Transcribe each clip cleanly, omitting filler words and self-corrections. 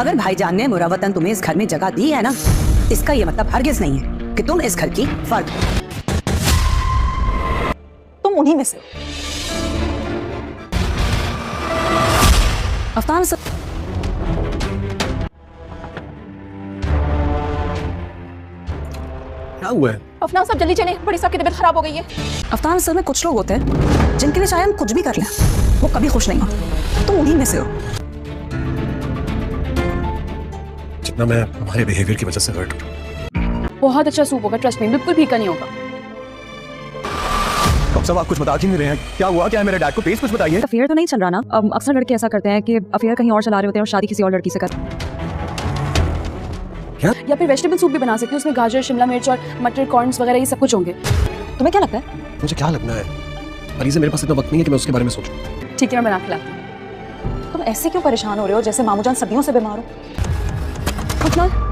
अगर भाईजान ने मुरवतन तुम्हें इस घर में जगह दी है ना, इसका ये मतलब हरगिज नहीं है कि तुम इस घर की फर्द हो। तुम उन्हीं में से हो। अफनान सर, क्या हुआ है? अफनान साहब जल्दी चलें, बड़ी साहब की तबीयत खराब हो गई है। अफनान सर में कुछ लोग होते हैं जिनके लिए चाहे हम कुछ भी कर लें, वो कभी खुश नहीं होते। तुम उन्हीं में से हो। जितना मैं हमारे बिहेवियर की वजह से हर्ट हूँ। बहुत अच्छा सूप होगा, ट्रस्ट में, बिल्कुल फीका नहीं होगा। डॉक्टर साहब आप कुछ बता क्यों नहीं रहे हैं? क्या हुआ? क्या है मेरे डैड को? प्लीज कुछ बताइए। अफेयर तो नहीं चल रहा ना? अक्सर लड़के ऐसा करते हैं कि अफेयर कहीं और चला रहे होते हैं और शादी किसी और लड़की से कर। क्या? या फिर वेजिटेबल सूप भी बना सकते हैं, उसमें गाजर, शिमला मिर्च और मटर, कॉर्न्स वगैरह ये सब कुछ होंगे। तुम्हें क्या लगता है? मुझे क्या लगना है? अलीज़ा, मेरे पास इतना वक्त नहीं है कि मैं उसके बारे में सोचूं। ठीक है, मैं बना खिलाती हूं। तुम ऐसे क्यों परेशान हो रहे हो जैसे मामू जान सदियों से बीमार हो?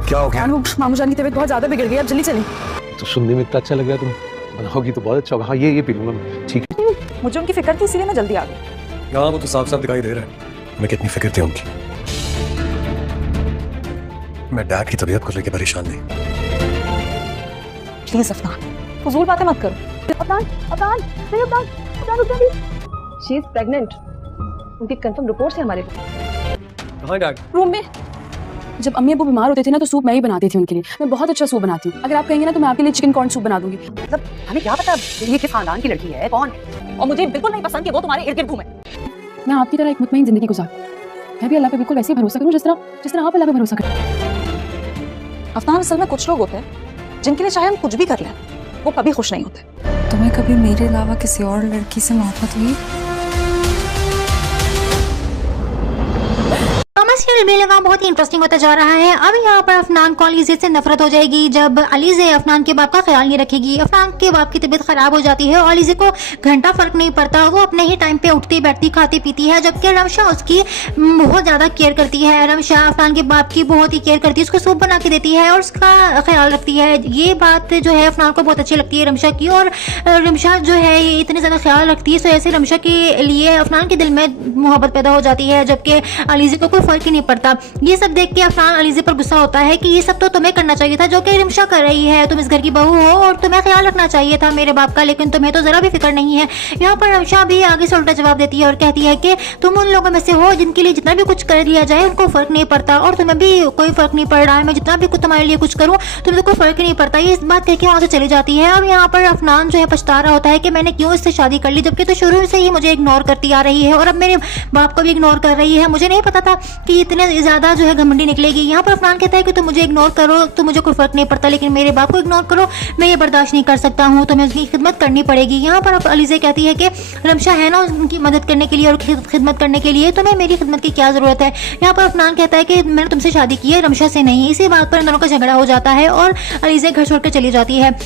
क्या हो गया? मामू जान की तबीयत बहुत ज्यादा बिगड़ गई, अब जल्दी चलें। तो सुनने में इतना अच्छा लग रहा है, तुम बनाओगी तो बहुत अच्छा होगा। हाँ, ये पी लूंगा मैं। ठीक है। मुझे उनकी फिक्र थी, इसीलिए मैं जल्दी आ गई। हाँ, वो तो साफ साफ दिखाई दे रहा है हमें कितनी फिक्र थी उनकी। मैं डैड की तबीयत को लेकर परेशान नहीं। प्लीज अफनान, फजूल बातें मत करो। अफनान, अफनान, नहीं अफनान, अफनान रुक जा। She is pregnant. उनकी कंफर्म रिपोर्ट है हमारे पास। कहाँ डैड? रूम में। जब अम्मी अब्बू बीमार होते थे ना, तो सूप मैं ही बनाती थी उनके लिए। मैं बहुत अच्छा सूप बनाती हूँ। अगर आप कहेंगे ना तो मैं आपके लिए चिकन कॉर्न सूप बना दूंगी। मतलब हमें क्या पता ये किस खानदान की लड़की है, कौन है, और मुझे बिल्कुल नहीं पसंद कि वो तुम्हारे इर्द गिर्द घूमे। मैं आपकी तरह एक मुतमईन जिंदगी गुजारूं। मैं भी अल्लाह पे बिल्कुल वैसे ही भरोसा करूं जिस तरह आप अल्लाह पे भरोसा करते। अफनान, असल में कुछ लोग होते हैं जिनके लिए चाहे हम कुछ भी कर लें, वो कभी खुश नहीं होते। तुम्हें कभी मेरे अलावा किसी और लड़की से मोहब्बत हुई? बेलगाम बहुत ही इंटरेस्टिंग होता जा रहा है। अब यहाँ पर अफनान को अलीज़े से नफरत हो जाएगी जब अलीज़े अफनान के बाप का ख्याल नहीं रखेगी। अफनान के बाप की तबीयत खराब हो जाती है और अलीज़े को घंटा फर्क नहीं पड़ता, वो अपने ही टाइम पे उठती बैठती खाती पीती है, जबकि रमशा उसकी बहुत ज्यादा केयर करती है। रमशा अफनान के बाप की बहुत ही केयर करती है, उसको सूप बना के देती है और उसका ख्याल रखती है। ये बात जो है अफनान को बहुत अच्छी लगती है रमशा की, और रमशा जो है ये इतनी ज्यादा ख्याल रखती है, तो ऐसे रमशा के लिए अफनान के दिल में मोहब्बत पैदा हो जाती है, जबकि अलीज़े को कोई फर्क ही नहीं पड़ता। ये सब देख के अफनान अलीज़े पर गुस्सा होता है कि ये सब तो तुम्हें करना चाहिए था जो कि रमशा कर रही है। तुम इस घर की बहू हो और तुम्हें ख्याल रखना चाहिए था मेरे बाप का, लेकिन तुम्हें तो जरा भी फिक्र नहीं है। यहाँ पर रमशा भी आगे से उल्टा जवाब देती है और कहती है कि तुम उन लोगों में से हो जिनके लिए जितना भी कुछ कर लिया जाए उनको फर्क नहीं पड़ता, और तुम्हें भी कोई फर्क नहीं पड़ रहा है। मैं जितना भी कुछ तुम्हारे लिए कुछ करूँ तुम्हें तो कोई फर्क ही नहीं पड़ता। ये इस बात कहकर वहां से चली जाती है। अब यहाँ पर अफनान जो है पछता रहा होता है कि मैंने क्यों इससे शादी कर ली, जबकि तो शुरू से ही मुझे इग्नोर करती आ रही है और अब मेरे बाप को भी इग्नोर कर रही है। मुझे नहीं पता था कि इतने ज्यादा जो है घमंडी निकलेगी। यहाँ पर अफनान कहता है कि तुम मुझे इग्नोर करो तो मुझे कोई फर्क नहीं पड़ता, लेकिन मेरे बाप को इग्नोर करो मैं ये बर्दाश्त नहीं कर सकता हूँ, तुम्हें उसकी खिदमत करनी पड़ेगी। यहाँ पर अलीज़े कहती है कि रमशा है ना उनकी मदद करने के लिए और खिदमत करने के लिए, तुम्हें मेरी खिदमत की क्या जरूरत है। यहाँ पर अफनान कहता है कि मैंने तुमसे शादी की है, रमशा से नहीं। इसी बात पर इन दोनों का झगड़ा हो जाता है और अलीज़े घर छोड़कर चली जाती है।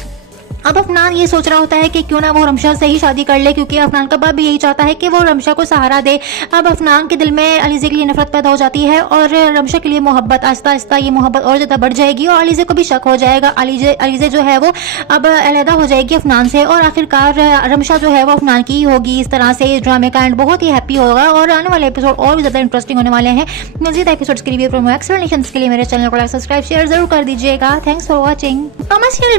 अब अफनान ये सोच रहा होता है कि क्यों ना वो रमशा से ही शादी कर ले, क्योंकि अफनान का बाप भी यही चाहता है कि वो रमशा को सहारा दे। अब अफनान के दिल में अलीज़े के लिए नफरत पैदा हो जाती है और रमशा के लिए मोहब्बत, आहिस्ता आहिस्ता ये मोहब्बत और ज़्यादा बढ़ जाएगी और अलीज़े को भी शक हो जाएगा। अलीज़े जो है वो अब अलहदा हो जाएगी अफनान से और आखिरकार रमशा जो है वो अफनान की ही होगी। इस तरह से इस ड्रामे का एंड बहुत ही हैप्पी होगा और आने वाले एपिसोड और भी ज़्यादा इंटरेस्टिंग होने वाले हैं। मज़ीद एपिसोड्स के लिए एक्सप्लेनेशंस के लिए मेरे चैनल को लाइक सब्सक्राइब शेयर जरूर कर दीजिएगा। Thanks for watching.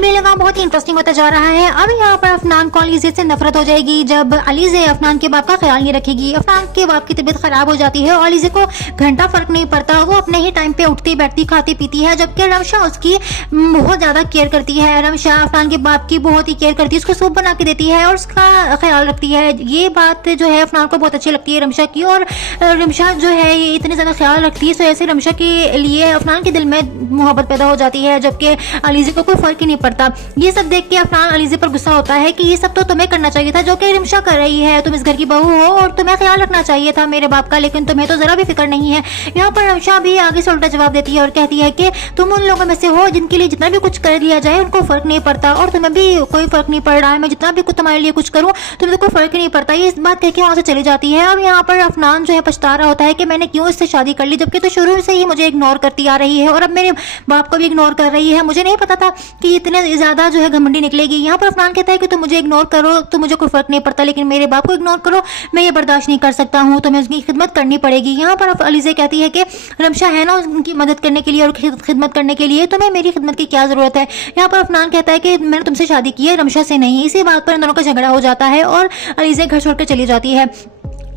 बेलगाम बहुत ही इंटरेस्टिंग होता जा रहा है। अब यहाँ पर अफनान को अलीज़े से नफरत हो जाएगी जब अलीज़े अफनान के बाप का ख्याल नहीं रखेगी। अफनान के बाप की तबीयत खराब हो जाती है और अलीज़े को घंटा फर्क नहीं पड़ता, वो अपने ही टाइम पे उठती बैठती खाती पीती है, जबकि रमशा उसकी बहुत ज्यादा केयर करती है। रमशा अफनान के बाप की बहुत ही केयर करती है, उसको सूप बना के देती है और उसका ख्याल रखती है। ये बात जो है अफनान को बहुत अच्छी लगती है रमशा की, और रमशा जो है ये इतनी ज्यादा ख्याल रखती है, तो ऐसे रमशा के लिए अफनान के दिल में मोहब्बत पैदा हो जाती है, जबकि अलीज़े को कोई फर्क ही नहीं पड़ता। ये सब देख के अफनान अलीज़े पर गुस्सा होता है कि ये सब तो तुम्हें करना चाहिए था जो कि रमशा कर रही है। तुम इस घर की बहू हो और तुम्हें ख्याल रखना चाहिए था मेरे बाप का, लेकिन तुम्हें तो जरा भी फिक्र नहीं है। यहाँ पर रमशा भी आगे से उल्टा जवाब देती है और कहती है कि तुम उन लोगों में से हो जिनके लिए जितना भी कुछ कर लिया जाए उनको फर्क नहीं पड़ता, और तुम्हें भी कोई फर्क नहीं पड़ रहा है। मैं जितना भी कुछ तुम्हारे लिए कुछ करूँ तुम्हें तो कोई फर्क ही नहीं पड़ता। ये इस बात कहकर वहां से चली जाती है। अब यहाँ पर अफनान जो है पछता रहा होता है कि मैंने क्यों इससे शादी कर ली, जबकि तो शुरू से ही मुझे इग्नोर करती आ रही है और अब मेरे बाप को भी इग्नोर कर रही है। मुझे नहीं पता था कि इतने ज्यादा जो है घमंडी निकलेगी। यहाँ पर अफनान कहता है कि तुम मुझे इग्नोर करो, तो मुझे कोई फर्क नहीं पड़ता, लेकिन मेरे बाप को इग्नोर करो, मैं ये बर्दाश्त नहीं कर सकता हूँ, तुम्हें उसकी खिदमत करनी पड़ेगी। यहाँ पर अलीज़ा कहती है कि रमशा है ना उनकी मदद करने के लिए और खिदमत करने के लिए, तुम्हें मेरी खिदमत की क्या जरूरत है। यहाँ पर अफनान कहता है कि मैंने तुमसे शादी की है, रमशा से नहीं। इसी बात पर इन दोनों का झगड़ा हो जाता है और अलीज़ा घर छोड़कर चली जाती है।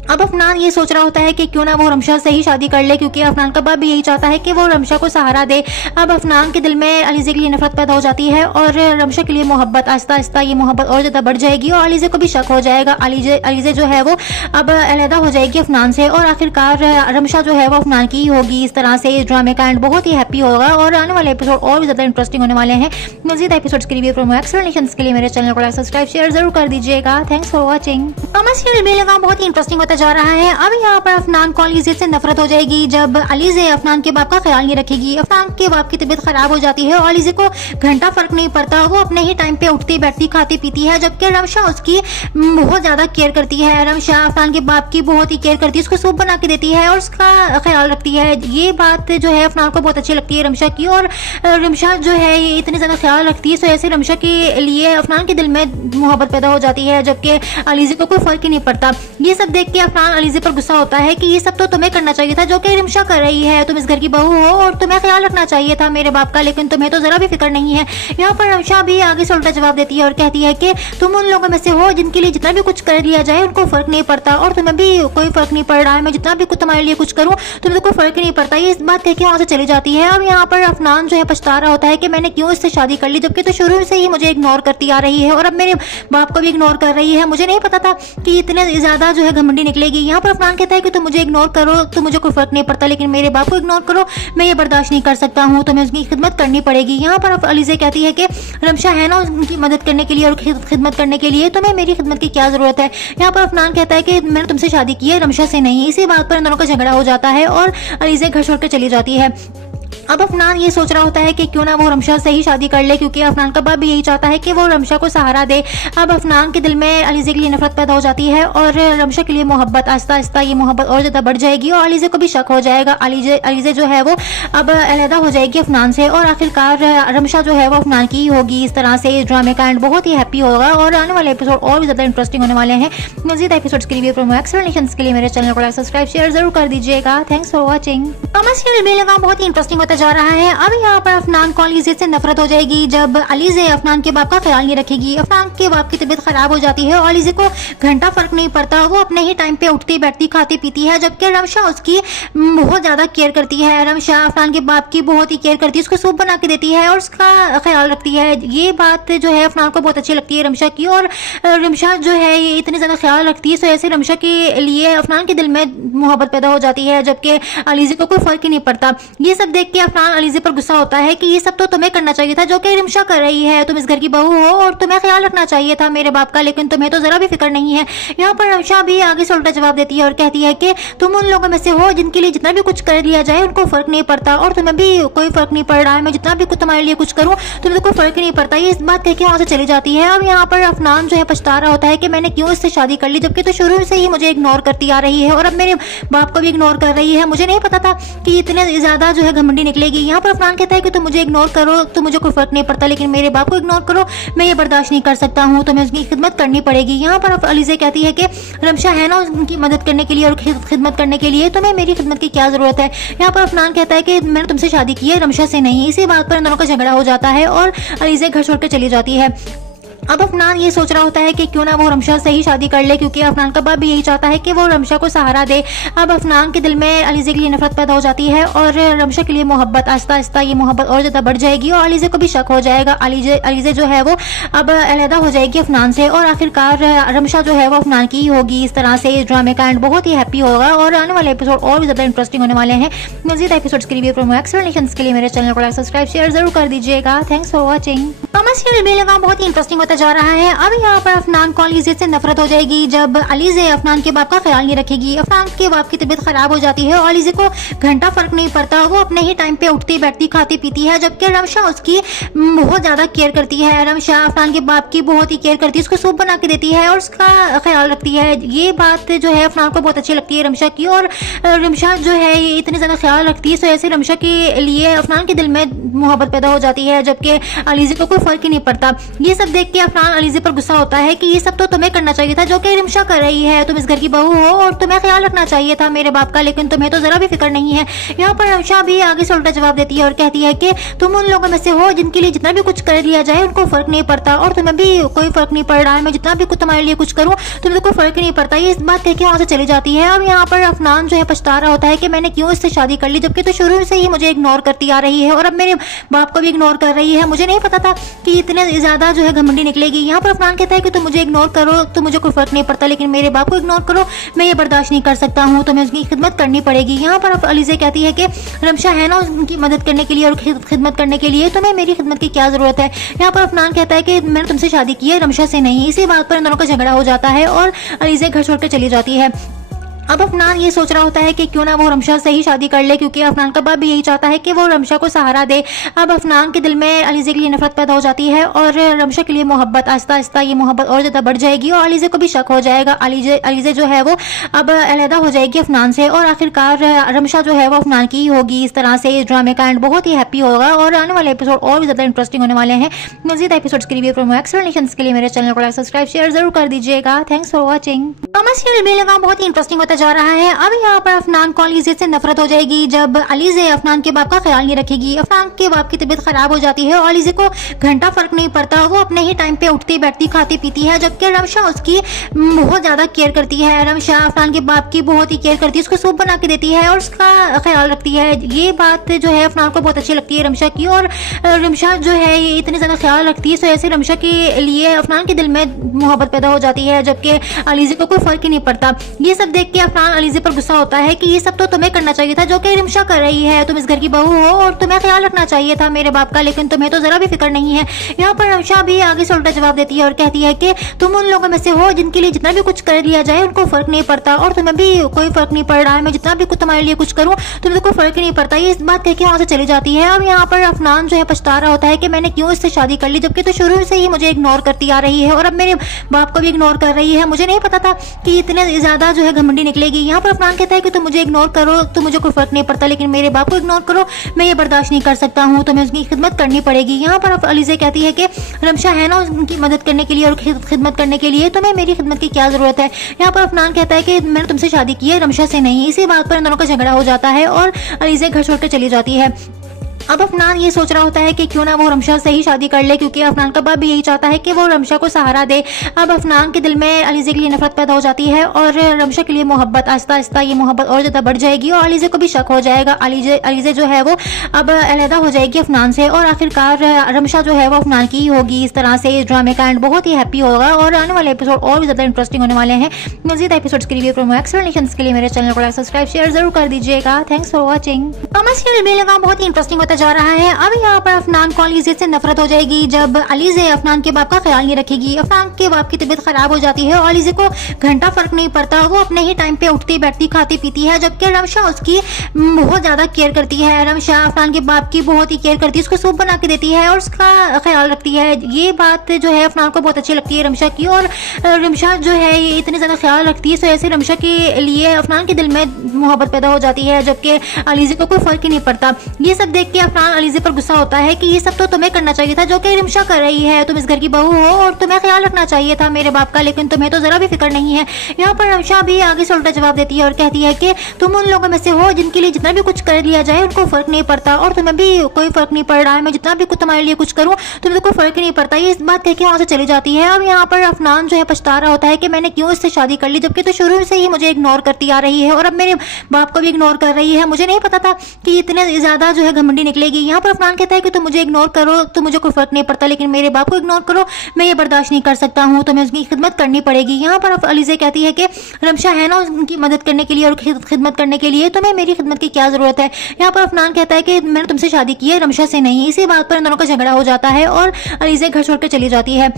अब अफनान ये सोच रहा होता है कि क्यों ना वो रमशा से ही शादी कर ले, क्योंकि अफनान का बाप भी यही चाहता है कि वो रमशा को सहारा दे। अब अफनान के दिल में अलीज़ा के लिए नफरत पैदा हो जाती है और रमशा के लिए मोहब्बत, आहिस्ता आहिस्ता ये मोहब्बत और ज़्यादा बढ़ जाएगी और अलीज़ा को भी शक हो जाएगा। अलीज़ा जो है वो अब अलहदा हो जाएगी अफनान से और आखिरकार रमशा जो है वो अफनान की ही होगी। इस तरह से इस ड्रामे का एंड बहुत ही हैप्पी होगा और आने वाले एपिसोड और भी ज़्यादा इंटरेस्टिंग होने वाले हैं। मज़ीद एपिसोड्स के लिए प्रोमो एक्सप्लेनेशंस के लिए मेरे चैनल को सब्सक्राइब शेयर जरूर कर दीजिएगा। Thanks for watching. सीरियल भी लगा बहुत ही इंटरेस्टिंग होता जा रहा है। अब यहाँ पर अफनान को अलीज़ा से नफरत हो जाएगी जब अलीज़ा अफनान के बाप का ख्याल नहीं रखेगी। अफनान के बाप की तबीयत खराब हो जाती है और अलीज़ा को घंटा फर्क नहीं पड़ता, वो अपने ही टाइम पे उठती बैठती खाती पीती है, जबकि रमशा उसकी बहुत ज्यादा केयर करती है। रमशा अफनान के बाप की बहुत ही केयर करती है, उसको सूप बना के देती है और उसका ख्याल रखती है। ये बात जो है अफनान को बहुत अच्छी लगती है रमशा की, और रमशा जो है ये इतनी ज्यादा ख्याल रखती है, तो ऐसे रमशा के लिए अफनान के दिल में मोहब्बत पैदा हो जाती है, जबकि अलीज़ा को कोई फर्क ही नहीं पड़ता। ये सब देख के अफनान अलीज़ा पर गुस्सा होता है कि ये सब तो तुम्हें करना चाहिए था जो कि रमशा कर रही है, तुम इस घर की बहू हो और तुम्हें ख्याल रखना चाहिए था मेरे बाप का, लेकिन तुम्हें तो जरा भी फिक्र नहीं है। यहाँ पर रमशा भी आगे से उल्टा जवाब देती है और कहती है कि तुम उन लोगों में से हो जिनके लिए जितना भी कुछ कर लिया जाए उनको फर्क नहीं पड़ता, और तुम्हें भी कोई फर्क नहीं पड़ रहा है। मैं जितना भी कुछ तुम्हारे लिए कुछ करूँ तुम्हें तो कोई फर्क नहीं पड़ता। ये इस बात कह के वहां से चली जाती है। अब यहाँ पर अफनान जो है पछता रहा होता है कि मैंने क्यों इससे शादी कर ली, जबकि तो शुरू से ही मुझे इग्नोर करती आ रही है और अब मेरे बाप को भी इग्नोर कर रही है। मुझे नहीं पता था कि इतने ज्यादा जो है घमंडी निकलेगी। यहाँ पर अफनान कहता है कि तुम मुझे इग्नोर करो, तो मुझे कोई फर्क नहीं पड़ता, लेकिन मेरे बाप को इग्नोर करो, मैं ये बर्दाश्त नहीं कर सकता हूँ, तुम्हें उसकी खिदमत करनी पड़ेगी। यहाँ पर अलीज़ा कहती है कि रमशा है ना उनकी मदद करने के लिए और खिदमत करने के लिए, तुम्हें मेरी खिदमत की क्या जरूरत है। यहाँ पर अफनान कहता है कि मैंने तुमसे शादी की है, रमशा से नहीं। इसी बात पर इन दोनों का झगड़ा हो जाता है और अलीज़ा घर छोड़कर चली जाती है। अब अफनान ये सोच रहा होता है कि क्यों ना वो रमशा से ही शादी कर ले, क्योंकि अफनान का बाप भी यही चाहता है कि वो रमशा को सहारा दे। अब अफनान के दिल में अलीज़ा के लिए नफरत पैदा हो जाती है और रमशा के लिए मोहब्बत, आहिस्ता आहिस्ता ये मोहब्बत और ज़्यादा बढ़ जाएगी और अलीज़ा को भी शक हो जाएगा। अलीज़ा जो है वो अब अलहदा हो जाएगी अफनान से और आखिरकार रमशा जो है वो अफनान की ही होगी। इस तरह से इस ड्रामे का एंड बहुत ही हैप्पी होगा और आने वाले एपिसोड और भी ज़्यादा इंटरेस्टिंग होने वाले हैं। मज़ीद एपिसोड्स के लिए प्रोमो एक्सप्लेनेशंस के लिए मेरे चैनल को सब्सक्राइब शेयर जरूर कर दीजिएगा। Thanks for watching. सीरियल भी लगा बहुत ही इंटरेस्टिंग होता जा रहा है। अब यहाँ पर अफनान को अलीज़ा से नफरत हो जाएगी जब अलीज़ा अफनान के बाप का ख्याल नहीं रखेगी। अफनान के बाप की तबीयत खराब हो जाती है और अलीज़ा को घंटा फर्क नहीं पड़ता, वो अपने ही टाइम पे उठती बैठती खाती पीती है, जबकि रमशा उसकी बहुत ज्यादा केयर करती है। रमशा अफनान के बाप की बहुत ही केयर करती है, उसको सूप बना के देती है और उसका ख्याल रखती है। ये बात जो है अफनान को बहुत अच्छी लगती है रमशा की, और रमशा जो है ये इतनी ज्यादा ख्याल रखती है, तो ऐसे रमशा के लिए अफनान के दिल में मोहब्बत पैदा हो जाती है, जबकि अलीज़ा को कोई फर्क ही नहीं पड़ता। ये सब देख के अफनान अलीज़ा पर गुस्सा होता है कि ये सब तो तुम्हें करना चाहिए था जो कि रमशा कर रही है, तुम इस घर की बहू हो और तुम्हें ख्याल रखना चाहिए था मेरे बाप का, लेकिन तुम्हें तो जरा भी फिक्र नहीं है। यहाँ पर रमशा भी आगे से उल्टा जवाब देती है और कहती है कि तुम उन लोगों में से हो जिनके लिए जितना भी कुछ कर लिया जाए उनको फर्क नहीं पड़ता, और तुम्हें भी कोई फर्क नहीं पड़ रहा है। मैं जितना भी कुछ तुम्हारे लिए कुछ करूँ तुम्हें तो कोई फर्क ही नहीं पड़ता। ये इस बात कह के वहां से चली जाती है। अब यहाँ पर अफनान जो है पछता रहा होता है कि मैंने क्यों इससे शादी कर ली, जबकि तो शुरू से ही मुझे इग्नोर करती आ रही है और अब मेरे बाप को भी इग्नोर कर रही है। मुझे नहीं पता था कि इतने ज्यादा जो है घमंडी निकलेगी। यहाँ पर अफनान कहता है कि तुम मुझे इग्नोर करो, तो मुझे कोई फर्क नहीं पड़ता, लेकिन मेरे बाप को इग्नोर करो, मैं ये बर्दाश्त नहीं कर सकता हूँ, तुम्हें उसकी खिदमत करनी पड़ेगी। यहाँ पर अलीज़ा कहती है कि रमशा है ना उनकी मदद करने के लिए और खिदमत करने के लिए, तुम्हें मेरी खिदमत की क्या जरूरत है। यहाँ पर अफनान कहता है कि मैंने तुमसे शादी की है, रमशा से नहीं। इसी बात पर इन दोनों का झगड़ा हो जाता है और अलीज़ा घर छोड़कर चली जाती है। अब अफनान ये सोच रहा होता है कि क्यों ना वो रमशा से ही शादी कर ले, क्योंकि अफनान का बाप भी यही चाहता है कि वो रमशा को सहारा दे। अब अफनान के दिल में अलीज़ा के लिए नफरत पैदा हो जाती है और रमशा के लिए मोहब्बत, आहिस्ता आहिस्ता ये मोहब्बत और ज़्यादा बढ़ जाएगी और अलीज़ा को भी शक हो जाएगा। अलीज़ा जो है वो अब अलहदा हो जाएगी अफनान से और आखिरकार रमशा जो है वो अफनान की ही होगी। इस तरह से इस ड्रामे का एंड बहुत ही हैप्पी होगा और आने वाले एपिसोड और भी ज़्यादा इंटरेस्टिंग होने वाले हैं। मज़ीद एपिसोड्स के लिए प्रोमो एक्सप्लेनेशंस के लिए मेरे चैनल को सब्सक्राइब शेयर जरूर कर दीजिएगा। Thanks for watching. सीरियल भी लगा बहुत ही इंटरेस्टिंग होता जा रहा है। अब यहाँ पर अफनान को अलीज़े से नफरत हो जाएगी जब अलीज़े अफनान के बाप का ख्याल नहीं रखेगी। अफनान के बाप की तबीयत खराब हो जाती है और अलीज़े को घंटा फर्क नहीं पड़ता, वो अपने ही टाइम पे उठती बैठती खाती पीती है, जबकि रमशा उसकी बहुत ज्यादा केयर करती है। रमशा अफनान के बाप की बहुत ही केयर करती है, उसको सूप बना के देती है और उसका ख्याल रखती है। ये बात जो है अफनान को बहुत अच्छी लगती है रमशा की, और रमशा जो है ये इतनी ज्यादा ख्याल रखती है, तो ऐसे रमशा के लिए अफनान के दिल में मोहब्बत पैदा हो जाती है, जबकि अलीज़े को कोई फर्क ही नहीं पड़ता। ये सब देख के अफनान अलीज़े पर गुस्सा होता है कि ये सब तो तुम्हें करना चाहिए था जो कि रमशा कर रही है। तुम इस घर की बहू हो और तुम्हें ख्याल रखना चाहिए था मेरे बाप का, लेकिन तुम्हें तो जरा भी फिक्र नहीं है। यहाँ पर रमशा भी आगे से उल्टा जवाब देती है और कहती है कि तुम उन लोगों में से हो जिनके लिए जितना भी कुछ कर लिया जाए उनको फर्क नहीं पड़ता, और तुम्हें भी कोई फर्क नहीं पड़ रहा है। मैं जितना भी कुछ तुम्हारे लिए कुछ करूं तुम्हें तो कोई फर्क नहीं पड़ता। ये इस बात कह के वहां से चली जाती है। अब यहाँ पर अफनान जो है पछता रहा होता है कि मैंने क्यों इससे शादी कर ली, जबकि तो शुरू से ही मुझे इग्नोर करती आ रही है और अब मेरे बाप को भी इग्नोर कर रही है। मुझे नहीं पता था कि इतने ज्यादा जो है घमंडी निकलेगी। यहाँ पर अफनान कहता है कि तुम मुझे इग्नोर करो तो मुझे कोई फर्क नहीं पड़ता, लेकिन मेरे बाप को इग्नोर करो मैं ये बर्दाश्त नहीं कर सकता हूँ, तुम्हें उसकी खिदमत करनी पड़ेगी। यहाँ पर अलीज़े कहती है कि रमशा है ना उनकी मदद करने के लिए और खिदमत करने के लिए, तुम्हें मेरी खिदमत की क्या जरूरत है। यहाँ पर अफनान कहता है कि मैंने तुमसे शादी की है रमशा से नहीं। इसी बात पर इन दोनों का झगड़ा हो जाता है और अलीज़े घर छोड़कर चली जाती है। अब अफनान ये सोच रहा होता है कि क्यों ना वो रमशा से ही शादी कर ले, क्योंकि अफनान का बाप भी यही चाहता है कि वो रमशा को सहारा दे। अब अफनान के दिल में अलीज़े के लिए नफरत पैदा हो जाती है और रमशा के लिए मोहब्बत, आहिस्ता आहिस्ता ये मोहब्बत और ज़्यादा बढ़ जाएगी और अलीज़े को भी शक हो जाएगा। अलीज़े जो है वो अब अलहदा हो जाएगी अफनान से और आखिरकार रमशा जो है वो अफनान की ही होगी। इस तरह से इस ड्रामे का एंड बहुत ही हैप्पी होगा और आने वाले एपिसोड और भी ज़्यादा इंटरेस्टिंग होने वाले हैं। मज़ीद एपिसोड्स के लिए प्रोमो एक्सप्लेनेशंस के लिए मेरे चैनल को लाइक सब्सक्राइब शेयर जरूर कर दीजिएगा। Thanks for watching. कमर्शियल भी लगा बहुत ही इंटरेस्टिंग होता जा रहा है। अब यहाँ पर अफनान को अलीज़े से नफरत हो जाएगी जब अलीज़े अफनान के बाप का ख्याल नहीं रखेगी। अफनान के बाप की तबीयत खराब हो जाती है और अलीज़े को घंटा फर्क नहीं पड़ता, वो अपने ही टाइम पे उठती बैठती खाती पीती है, जबकि रमशा उसकी बहुत ज्यादा केयर करती है। रमशा अफनान के बाप की बहुत ही केयर करती है, उसको सूप बना के देती है और उसका ख्याल रखती है। ये बात जो है अफनान को बहुत अच्छी लगती है रमशा की, और रमशा जो है ये इतनी ज्यादा ख्याल रखती है, तो ऐसे रमशा के लिए अफनान के दिल में मोहब्बत पैदा हो जाती है, जबकि अलीज़े को कोई फर्क ही नहीं पड़ता। ये सब देख के अफनान अलीज़े पर गुस्सा होता है कि ये सब तो तुम्हें करना चाहिए था जो कि रमशा कर रही है। तुम इस घर की बहू हो और तुम्हें ख्याल रखना चाहिए था मेरे बाप का, लेकिन तुम्हें तो जरा भी फिक्र नहीं है। यहाँ पर रमशा भी आगे से उल्टा जवाब देती है और कहती है कि तुम उन लोगों में से हो जिनके लिए जितना भी कुछ कर लिया जाए उनको फर्क नहीं पड़ता, और तुम्हें भी कोई फर्क नहीं पड़ रहा है। मैं जितना भी कुछ तुम्हारे लिए कुछ करूं तुम्हें तो कोई फर्क ही नहीं पड़ता। ये इस बात कह के वहां से चली जाती है। अब यहाँ पर अफनान जो है पछता रहा होता है कि मैंने क्यों इससे शादी कर ली, जबकि तो शुरू से ही मुझे इग्नोर करती आ रही है और अब मेरे बाप को भी इग्नोर कर रही है। मुझे नहीं पता था कि इतने ज्यादा जो है घमंडी निकलेगी। यहाँ पर अफनान कहता है कि तुम मुझे इग्नोर करो तो मुझे कोई फर्क नहीं पड़ता, लेकिन मेरे बाप को इग्नोर करो मैं ये बर्दाश्त नहीं कर सकता हूँ, तुम्हें उसकी खिदमत करनी पड़ेगी। यहाँ पर अलीज़े कहती है कि रमशा है ना उनकी मदद करने के लिए और खिदमत करने के लिए, तुम्हें मेरी खिदमत की क्या जरूरत है। यहाँ पर अफनान कहता है कि मैंने तुमसे शादी की है रमशा से नहीं। इसी बात पर इन दोनों का झगड़ा हो जाता है और अलीज़े घर छोड़कर चली जाती है। अब अफनान ये सोच रहा होता है कि क्यों ना वो रमशा से ही शादी कर ले, क्योंकि अफनान का बाप भी यही चाहता है कि वो रमशा को सहारा दे। अब अफनान के दिल में अलीज़े के लिए नफरत पैदा हो जाती है और रमशा के लिए मोहब्बत, आहिस्ता आहिस्ता ये मोहब्बत और ज़्यादा बढ़ जाएगी और अलीज़े को भी शक हो जाएगा। अलीज़े जो है वो अब अलहदा हो जाएगी अफनान से और आखिरकार रमशा जो है वो अफनान की ही होगी। इस तरह से इस ड्रामे का एंड बहुत ही हैप्पी होगा और आने वाले एपिसोड और भी ज़्यादा इंटरेस्टिंग होने वाले हैं। मज़ीद एपिसोड्स के लिए प्रोमो एक्सप्लेनेशंस के लिए मेरे चैनल को लाइक सब्सक्राइब शेयर जरूर कर दीजिएगा। Thanks for watching. कमर्शियल भी लगा बहुत ही इंटरेस्टिंग होता जा रहा है। अब यहाँ पर अफनान को अलीज़े से नफरत हो जाएगी जब अलीज़े अफनान के बाप का ख्याल नहीं रखेगी। अफनान के बाप की तबीयत खराब हो जाती है और अलीज़े को घंटा फर्क नहीं पड़ता, वो अपने ही टाइम पे उठती बैठती खाती पीती है, जबकि रमशा उसकी बहुत ज्यादा केयर करती है। रमशा अफनान के बाप की बहुत ही केयर करती है, उसको सूप बना के देती है और उसका ख्याल रखती है। ये बात जो है अफनान को बहुत अच्छी लगती है रमशा की, और रमशा जो है ये इतनी ज्यादा ख्याल रखती है, तो ऐसे रमशा के लिए अफनान के दिल में मोहब्बत पैदा हो जाती है, जबकि अलीज़े को कोई फर्क ही नहीं पड़ता। ये सब देख के अफनान अलीज़े पर गुस्सा होता है कि ये सब तो तुम्हें करना चाहिए था जो कि रमशा कर रही है। तुम इस घर की बहू हो और तुम्हें ख्याल रखना चाहिए था मेरे बाप का, लेकिन तुम्हें तो जरा भी फिक्र नहीं है। यहाँ पर रमशा भी आगे से उल्टा जवाब देती है और कहती है कि तुम उन लोगों में से हो जिनके लिए जितना भी कुछ कर लिया जाए उनको फर्क नहीं पड़ता, और तुम्हें भी कोई फर्क नहीं पड़ रहा है। मैं जितना भी कुछ तुम्हारे लिए कुछ करूं तुम्हें तो कोई फर्क ही नहीं पड़ता। ये इस बात कह के वहां से चली जाती है। अब यहाँ पर अफनान जो है पछता रहा होता है कि मैंने क्यों इससे शादी कर ली, जबकि तो शुरू से ही मुझे इग्नोर करती आ रही है और अब मेरे बाप को भी इग्नोर कर रही है। मुझे नहीं पता था कि इतने ज्यादा जो है घमंडी निकलेगी। यहाँ पर अफनान कहता है कि तुम मुझे इग्नोर करो तो मुझे कोई फर्क नहीं पड़ता, लेकिन मेरे बाप को इग्नोर करो मैं ये बर्दाश्त नहीं कर सकता हूँ, तुम्हें उसकी खिदमत करनी पड़ेगी। यहाँ पर अलीज़े कहती है कि रमशा है ना उनकी मदद करने के लिए और खिदमत करने के लिए, तुम्हें मेरी खिदमत की क्या जरूरत है। यहाँ पर अफनान कहता है कि मैंने तुमसे शादी की है रमशा से नहीं। इसी बात पर इन दोनों का झगड़ा हो जाता है और अलीज़े घर छोड़कर चली जाती है।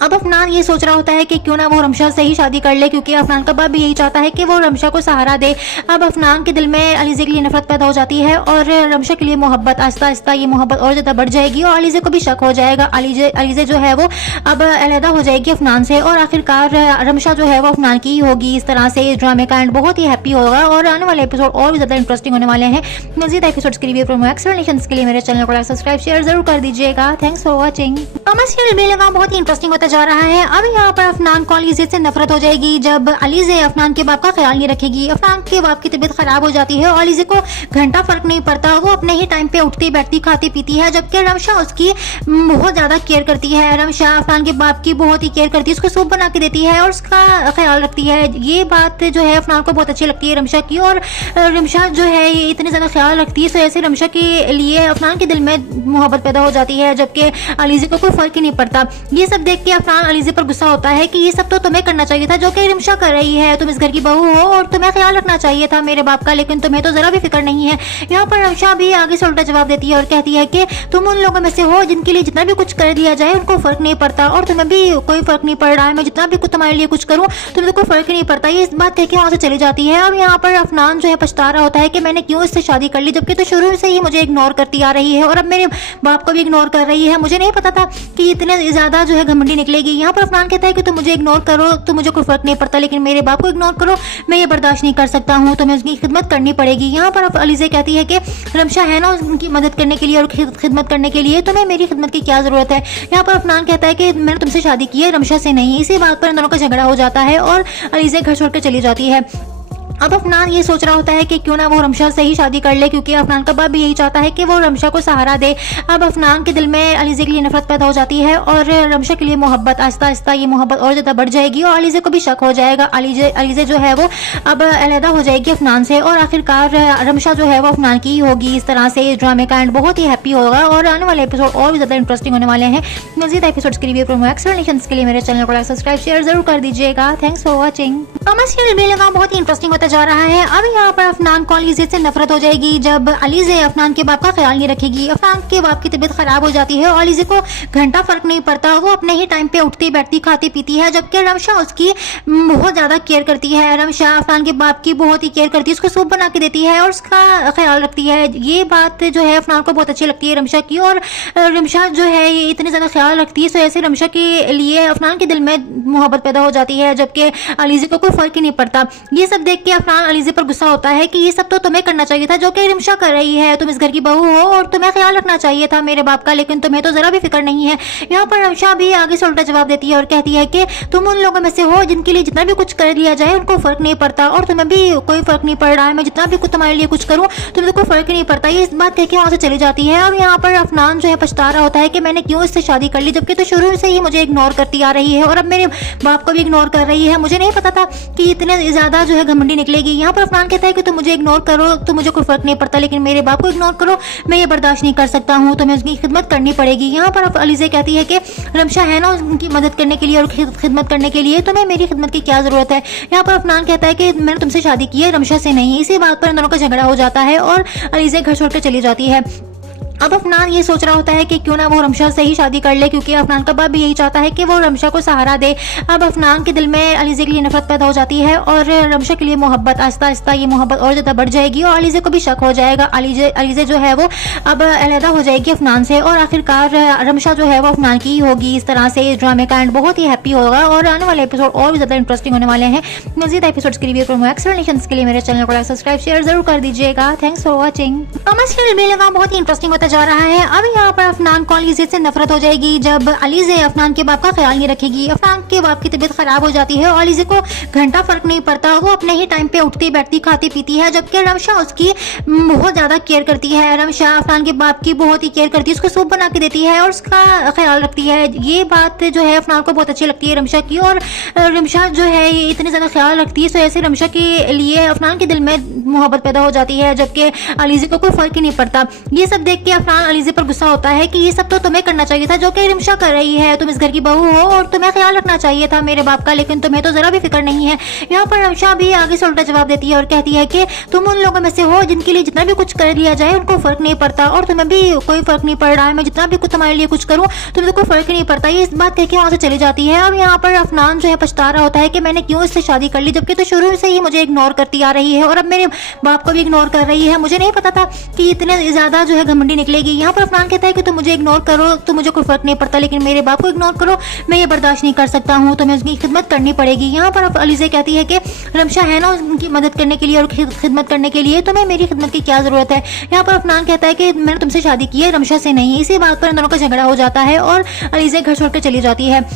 अब अफनान ये सोच रहा होता है कि क्यों ना वो रमशा से ही शादी कर ले, क्योंकि अफनान का बाप भी यही चाहता है कि वो रमशा को सहारा दे। अब अफनान के दिल में अलीज़े के लिए नफरत पैदा हो जाती है और रमशा के लिए मोहब्बत, आहिस्ता आहिस्ता ये मोहब्बत और ज़्यादा बढ़ जाएगी और अलीज़े को भी शक हो जाएगा। अलीज़े जो है वो अब अलहदा हो जाएगी अफनान से और आखिरकार रमशा जो है वो अफनान की ही होगी। इस तरह से इस ड्रामे का एंड बहुत ही हैप्पी होगा और आने वाले एपिसोड और भी ज़्यादा इंटरेस्टिंग होने वाले हैं। मज़ीद एपिसोड्स के लिए प्रोमो एक्सप्लेनेशंस के लिए मेरे चैनल को लाइक सब्सक्राइब शेयर जरूर कर दीजिएगा। Thanks for watching. कमर्शियल भी लगा बहुत ही इंटरेस्टिंग होता जा रहा है। अब यहाँ पर अफनान को अलीज़े से नफरत हो जाएगी जब अलीज़े अफनान के बाप का ख्याल नहीं रखेगी। अफनान के बाप की तबीयत खराब हो जाती है और अलीज़े को घंटा फर्क नहीं पड़ता, वो अपने ही टाइम पे उठती बैठती खाती पीती है, जबकि रमशा उसकी बहुत ज्यादा केयर करती है। रमशा अफनान के बाप की बहुत ही केयर करती है, उसको सूप बना के देती है और उसका ख्याल रखती है। ये बात जो है अफनान को बहुत अच्छी लगती है रमशा की, और रमशा जो है इतनी ज्यादा ख्याल रखती है, तो ऐसे रमशा के लिए अफनान के दिल में मोहब्बत पैदा हो जाती है, जबकि अलीज़े को कोई फर्क ही नहीं पड़ता। ये सब देख के अफनान अलीज़े पर गुस्सा होता है कि ये सब तो तुम्हें करना चाहिए था जो कि रमशा कर रही है। तुम इस घर की बहू हो और तुम्हें ख्याल रखना चाहिए था मेरे बाप का, लेकिन तुम्हें तो जरा भी फिक्र नहीं है। यहाँ पर रमशा भी आगे से उल्टा जवाब देती है और कहती है कि तुम उन लोगों में से हो जिनके लिए जितना भी कुछ कर दिया जाए उनको फर्क नहीं पड़ता, और तुम्हें भी कोई फर्क नहीं पड़ रहा है। मैं जितना भी कुछ तुम्हारे लिए कुछ करूँ तुम्हें तो कोई फर्क ही नहीं पड़ता। ये इस बात कह के वहां से चली जाती है। अब यहाँ पर अफनान जो है पछता रहा होता है कि मैंने क्यों इससे शादी कर ली, जबकि तो शुरू से ही मुझे इग्नोर करती आ रही है और अब मेरे बाप को भी इग्नोर कर रही है। मुझे नहीं पता था कि इतने ज्यादा जो है घमंडी निकलेगी। यहाँ पर अफनान कहता है कि तुम मुझे इग्नोर करो तो मुझे कोई फर्क नहीं पड़ता, लेकिन मेरे बाप को इग्नोर करो मैं ये बर्दाश्त नहीं कर सकता हूँ, तुम्हें उसकी खिदमत करनी पड़ेगी। यहाँ पर अलीज़े कहती है कि रमशा है ना उनकी मदद करने के लिए और खिदमत करने के लिए, तुम्हें मेरी खिदमत की क्या जरूरत है। यहाँ पर अफनान कहता है कि मैंने तुमसे शादी की है रमशा से नहीं। इसी बात पर इन दोनों का झगड़ा हो जाता है और अलीज़े घर छोड़कर चली जाती है। अब अफनान ये सोच रहा होता है कि क्यों ना वो रमशा से ही शादी कर ले, क्योंकि अफनान का बाप भी यही चाहता है कि वो रमशा को सहारा दे। अब अफनान के दिल में अलीज़े के लिए नफरत पैदा हो जाती है और रमशा के लिए मोहब्बत, आहिस्ता आहिस्ता ये मोहब्बत और ज़्यादा बढ़ जाएगी और अलीज़े को भी शक हो जाएगा। अलीज़े जो है वो अब अलहदा हो जाएगी अफनान से और आखिरकार रमशा जो है वो अफनान की ही होगी। इस तरह से इस ड्रामे का एंड बहुत ही हैप्पी होगा और आने वाले एपिसोड और भी ज़्यादा इंटरेस्टिंग होने वाले हैं। मज़ीद एपिसोड्स के लिए प्रोमो एक्सप्लेनेशंस के लिए मेरे चैनल को लाइक सब्सक्राइब शेयर जरूर कर दीजिएगा। Thanks for watching. कमर्शियल भी लगा बहुत ही इंटरेस्टिंग होता जा रहा है। अब यहाँ पर अफनान को अलीज़े से नफरत हो जाएगी जब अलीज़े अफनान के बाप का ख्याल नहीं रखेगी। अफनान के बाप की तबीयत खराब हो जाती है और अलीज़े को घंटा फर्क नहीं पड़ता, वो अपने ही टाइम पे उठती बैठती खाती पीती है, जबकि रमशा उसकी बहुत ज्यादा केयर करती है। रमशा अफनान के बाप की बहुत ही केयर करती है, उसको सूप बना के देती है और उसका ख्याल रखती है। ये बात जो है अफनान को बहुत अच्छी लगती है रमशा की, और रमशा जो है इतनी ज्यादा ख्याल रखती है, तो ऐसे रमशा के लिए अफनान के दिल में मोहब्बत पैदा हो जाती है, जबकि अलीज़े को कोई फर्क ही नहीं पड़ता। ये सब देख के अफनान अलीज़े पर गुस्सा होता है कि ये सब तो तुम्हें करना चाहिए था जो कि रमशा कर रही है। तुम इस घर की बहू हो और तुम्हें ख्याल रखना चाहिए था मेरे बाप का, लेकिन तुम्हें तो जरा भी फिक्र नहीं है। यहाँ पर रमशा भी आगे से उल्टा जवाब देती है और कहती है कि तुम उन लोगों में से हो जिनके लिए जितना भी कुछ कर दिया जाए उनको फर्क नहीं पड़ता, और तुम्हें भी कोई फर्क नहीं पड़ रहा है। मैं जितना भी कुछ तुम्हारे लिए कुछ करूँ तुम्हें तो कोई फर्क ही नहीं पड़ता। ये इस बात कह के वहां से चली जाती है। अब यहाँ पर अफनान जो है पछता रहा होता है कि मैंने क्यों इससे शादी कर ली, जबकि तो शुरू से ही मुझे इग्नोर करती आ रही है और अब मेरे बाप को भी इग्नोर कर रही है। मुझे नहीं पता था कि इतने ज्यादा जो है घमंडी निकलेगी। यहाँ पर अफनान कहता है कि तुम मुझे इग्नोर करो तो मुझे कोई फर्क नहीं पड़ता, लेकिन मेरे बाप को इग्नोर करो मैं ये बर्दाश्त नहीं कर सकता हूँ, तुम्हें उसकी खिदमत करनी पड़ेगी। यहाँ पर अलीज़े कहती है कि रमशा है ना उनकी मदद करने के लिए और खिदमत करने के लिए, तुम्हें मेरी खिदमत की क्या जरूरत है। यहाँ पर अफनान कहता है कि मैंने तुमसे शादी की है रमशा से नहीं। इसी बात पर इन दोनों का झगड़ा हो जाता है और अलीज़े घर छोड़कर चली जाती है। अब अफनान ये सोच रहा होता है कि क्यों ना वो रमशा से ही शादी कर ले, क्योंकि अफनान का बाप भी यही चाहता है कि वो रमशा को सहारा दे। अब अफनान के दिल में अलीज़े के लिए नफरत पैदा हो जाती है और रमशा के लिए मोहब्बत, आहिस्ता आहिस्ता ये मोहब्बत और ज़्यादा बढ़ जाएगी और अलीज़े को भी शक हो जाएगा। अलीज़े जो है वो अब अलहदा हो जाएगी अफनान से और आखिरकार रमशा जो है वो अफनान की ही होगी। इस तरह से इस ड्रामे का एंड बहुत ही हैप्पी होगा और आने वाले एपिसोड और भी ज़्यादा इंटरेस्टिंग होने वाले हैं। मज़ीद एपिसोड्स के लिए प्रोमो एक्सप्लेनेशंस के लिए मेरे चैनल को लाइक सब्सक्राइब शेयर जरूर कर दीजिएगा। Thanks for watching. कमर्शियल भी लगा बहुत ही इंटरेस्टिंग होता जा रहा है। अब यहाँ पर अफनान को अलीज़े से नफरत हो जाएगी जब अलीज़े अफनान के बाप का ख्याल नहीं रखेगी। अफनान के बाप की तबीयत खराब हो जाती है और अलीज़े को घंटा फर्क नहीं पड़ता, वो अपने ही टाइम पे उठती बैठती खाती पीती है, जबकि रमशा उसकी बहुत ज्यादा केयर करती है। रमशा अफनान के बाप की बहुत ही केयर करती है, उसको सूप बना के देती है और उसका ख्याल रखती है। ये बात जो है अफनान को बहुत अच्छी लगती है रमशा की, और रमशा जो है इतनी ज्यादा ख्याल रखती है, तो ऐसे रमशा के लिए अफनान के दिल में मोहब्बत पैदा हो जाती है, जबकि अलीजे को कोई फर्क ही नहीं पड़ता। ये सब देख के अफनान अलीजे पर गुस्सा होता है कि ये सब तो तुम्हें करना चाहिए था जो कि रिमशा कर रही है। तुम इस घर की बहू हो और तुम्हें ख्याल रखना चाहिए था मेरे बाप का, लेकिन तुम्हें तो जरा भी फिक्र नहीं है। यहाँ पर रिमशा भी आगे से उल्टा जवाब देती है और कहती है कि तुम उन लोगों में से हो जिनके लिए जितना भी कुछ कर लिया जाए उनको फर्क नहीं पड़ता, और तुम्हें भी कोई फर्क नहीं पड़ रहा है। मैं जितना भी कुछ तुम्हारे लिए कुछ करूँ तुम्हें तो कोई फर्क ही नहीं पड़ता। ये इस बात कह के वहां से चली जाती है। अब यहाँ पर अफनान जो है पछता रहा होता है कि मैंने क्यों इससे शादी कर ली, जबकि तो शुरू से ही मुझे इग्नोर करती आ रही है और अब मेरे बाप को भी इग्नोर कर रही है। मुझे नहीं पता था कि इतने ज्यादा जो है घमंडी निकलेगी। यहाँ पर अफनान कहता है कि तुम मुझे इग्नोर करो तो मुझे कोई फर्क नहीं पड़ता, लेकिन मेरे बाप को इग्नोर करो मैं ये बर्दाश्त नहीं कर सकता हूँ, तुम्हें उसकी खिदमत करनी पड़ेगी। यहाँ पर अलीजे कहती है कि रमशा है ना उनकी मदद करने के लिए और खिदमत करने के लिए, तुम्हें मेरी खिदमत की क्या जरूरत है। यहाँ पर अफनान कहता है कि मैंने तुमसे शादी की है रमशा से नहीं। इसी बात पर इन दोनों का झगड़ा हो जाता है और अलीजे घर छोड़कर चली जाती है।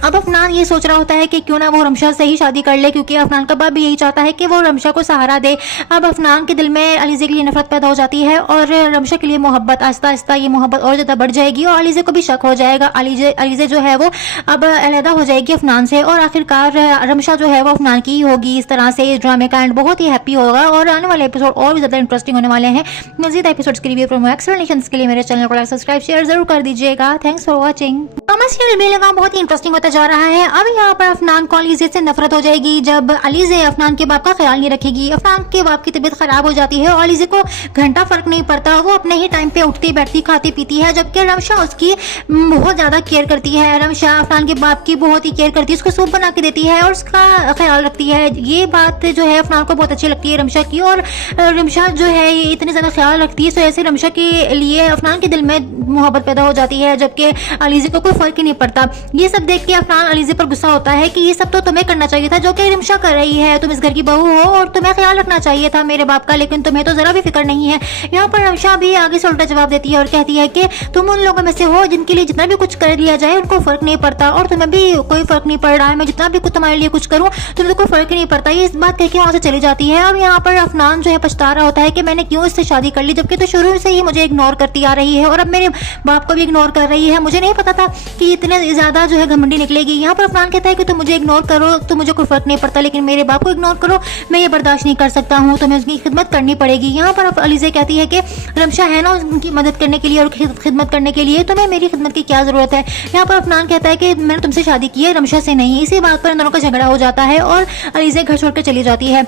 अब अफनान ये सोच रहा होता है कि क्यों ना वो रमशा से ही शादी कर ले, क्योंकि अफनान का बाप भी यही चाहता है कि वो रमशा को सहारा दे। अब अफनान के दिल में अलीजे के लिए नफरत पैदा हो जाती है और रमशा के लिए मोहब्बत, आहिस्ता आहिस्ता ये मोहब्बत और ज्यादा बढ़ जाएगी और अलीजे को भी शक हो जाएगा। अलीजे जो है वो अब अलहदा हो जाएगी अफनान से और आखिरकार रमशा जो है वो अफनान की ही होगी। इस तरह से इस ड्रामे का एंड बहुत ही हैप्पी होगा और आने वाले एपिसोड और भी ज्यादा इंटरेस्टिंग होने वाले हैं। मजीद एपिसोड्स के लिए प्रोमो एक्सप्लेनेशंस के लिए मेरे चैनल को लाइक सब्सक्राइब शेयर जरूर कर दीजिएगा। Thanks for watching. कमर्शियल भी लगा बहुत ही इंटरेस्टिंग होता जा रहा है। अब यहाँ पर अफनान को अलीजे से नफरत हो जाएगी जब अलीजे अफनान के बाप का ख्याल नहीं रखेगी। अफनान के बाप की तबीयत खराब हो जाती है और अलीजे को घंटा फर्क नहीं पड़ता, वो अपने ही टाइम पे उठती बैठती खाती पीती है, जबकि रमशा उसकी बहुत ज्यादा केयर करती है। रमशा अफनान के बाप की बहुत ही केयर करती है, उसको सूप बना के देती है और उसका ख्याल रखती है। ये बात जो है अफनान को बहुत अच्छी लगती है रमशा की, और रमशा जो है इतनी ज्यादा ख्याल रखती है, तो ऐसे रमशा के लिए अफनान के दिल में मोहब्बत पैदा हो जाती है, जबकि अलीजे को कोई फर्क ही नहीं पड़ता। ये सब देख के अफनान अलीजे पर गुस्सा होता है कि ये सब तो तुम्हें करना चाहिए था जो कि रिमशा कर रही है। तुम इस घर की बहू हो और तुम्हें ख्याल रखना चाहिए था मेरे बाप का, लेकिन तुम्हें तो जरा भी फिक्र नहीं है। यहाँ पर रमशा भी आगे से उल्टा जवाब देती है और कहती है कि तुम उन लोगों में से हो जिनके लिए जितना भी कुछ कर लिया जाए उनको फर्क नहीं पड़ता, और तुम्हें भी कोई फर्क नहीं पड़ रहा है। मैं जितना भी कुछ तुम्हारे लिए कुछ करूँ तुम्हें तो कोई फर्क ही नहीं पड़ता। ये इस बात कह के वहां से चली जाती है। अब यहाँ पर अफनान जो है पछता रहा होता है कि मैंने क्यों इससे शादी कर ली, जबकि तो शुरू से ही मुझे इग्नोर करती आ रही है और अब मेरे बाप को भी इग्नोर कर रही है। मुझे नहीं पता था कि इतने ज्यादा जो है घमंडी निकलेगी। यहाँ पर अफनान कहता है कि तुम मुझे इग्नोर करो तो मुझे कोई फर्क नहीं पड़ता, लेकिन मेरे बाप को इग्नोर करो मैं ये बर्दाश्त नहीं कर सकता हूँ, तुम्हें उसकी खिदमत करनी पड़ेगी। यहाँ पर अलीजे कहती है कि रमशा है ना उनकी मदद करने के लिए और खिदमत करने के लिए, तुम्हें मेरी खिदमत की क्या जरूरत है। यहाँ पर अफनान कहता है कि मैंने तुमसे शादी की है रमशा से नहीं। इसी बात पर इन दोनों का झगड़ा हो जाता है और अलीजे घर छोड़कर चली जाती है।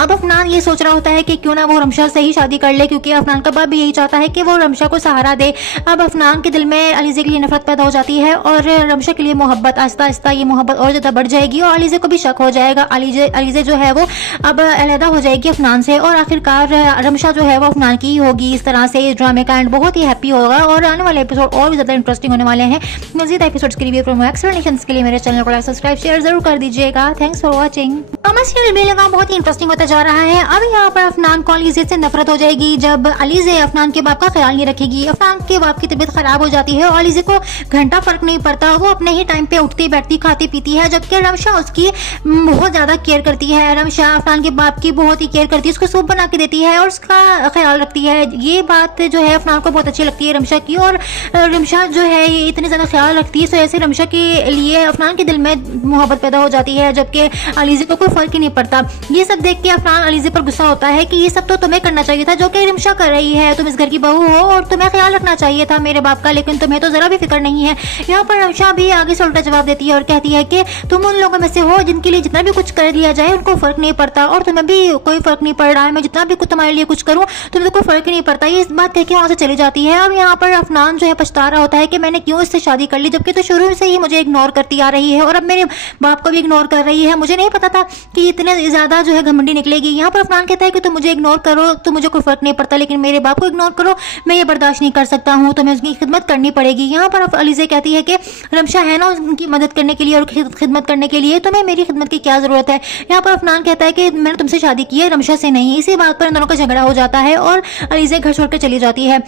अब अफनान ये सोच रहा होता है कि क्यों ना वो रमशा से ही शादी कर ले, क्योंकि अफनान का बाप भी यही चाहता है कि वो रमशा को सहारा दे। अब अफनान के दिल में अलीजे के लिए नफरत पैदा हो जाती है और रमशा के लिए मोहब्बत, आहिस्ता आहिस्ता ये मोहब्बत और ज्यादा बढ़ जाएगी और अलीजे को भी शक हो जाएगा। अलीजे जो है वो अब अलहदा हो जाएगी अफनान से और आखिरकार रमशा जो है वो अफनान की ही होगी। इस तरह से इस ड्रामे का एंड बहुत ही हैप्पी होगा और आने वाले एपिसोड और भी ज्यादा इंटरेस्टिंग होने वाले हैं। मजीद एपिसोड्स के लिए प्रोमो एक्सप्लेनेशंस के लिए मेरे चैनल को लाइक सब्सक्राइब शेयर जरूर कर दीजिएगा। Thanks for watching. कमर्शियल भी लगा बहुत ही इंटरेस्टिंग होता जा रहा है। अब यहाँ पर अफनान को अलीजे से नफरत हो जाएगी जब अलीजे अफनान के बाप का ख्याल नहीं रखेगी। अफनान के बाप की तबीयत खराब हो जाती है और अलीजे को घंटा फर्क नहीं पड़ता, वो अपने ही टाइम पे उठती बैठती खाती पीती है, जबकि रमशा उसकी बहुत ज्यादा केयर करती है। रमशा अफनान के बाप की बहुत ही केयर करती है, उसको सूप बना के देती है और उसका ख्याल रखती है। ये बात जो है अफनान को बहुत अच्छी लगती है रमशा की, और रमशा जो है इतनी ज्यादा ख्याल रखती है, तो ऐसे रमशा के लिए अफनान के दिल में मोहब्बत पैदा हो जाती है, जबकि अलीजे को कोई फर्क ही नहीं पड़ता। ये सब देख के अफनान अलीजे पर गुस्सा होता है कि ये सब तो तुम्हें करना चाहिए था जो कि रिमशा कर रही है। तुम इस घर की बहू हो और तुम्हें ख्याल रखना चाहिए था मेरे बाप का, लेकिन तुम्हें तो जरा भी फिक्र नहीं है। यहाँ पर रमशा भी आगे से उल्टा जवाब देती है और कहती है कि तुम उन लोगों में से हो जिनके लिए जितना भी कुछ कर लिया जाए उनको फर्क नहीं पड़ता, और तुम्हें भी कोई फर्क नहीं पड़ रहा है। मैं जितना भी कुछ तुम्हारे लिए कुछ करूँ तुम्हें तो कोई फर्क ही नहीं पड़ता। ये इस बात कह के वहां से चली जाती है। अब यहाँ पर अफनान जो है पछता रहा होता है कि मैंने क्यों इससे शादी कर ली, जबकि तो शुरू से ही मुझे इग्नोर करती आ रही है और अब मेरे बाप को भी इग्नोर कर रही है। मुझे नहीं पता था कि इतने ज्यादा जो है घमंडी निकलेगी। यहाँ पर अफनान कहता है कि तुम मुझे इग्नोर करो तो मुझे कोई फर्क नहीं पड़ता, लेकिन मेरे बाप को इग्नोर करो मैं ये बर्दाश्त नहीं कर सकता हूँ, तुम्हें उसकी खिदमत करनी पड़ेगी। यहाँ पर अलीजे कहती है कि रमशा है ना उनकी मदद करने के लिए और खिदमत करने के लिए, तुम्हें मेरी खिदमत की क्या जरूरत है। यहाँ पर अफनान कहता है कि मैंने तुमसे शादी की है रमशा से नहीं। इसी बात पर इन दोनों का झगड़ा हो जाता है और अलीजे घर छोड़कर चली जाती है।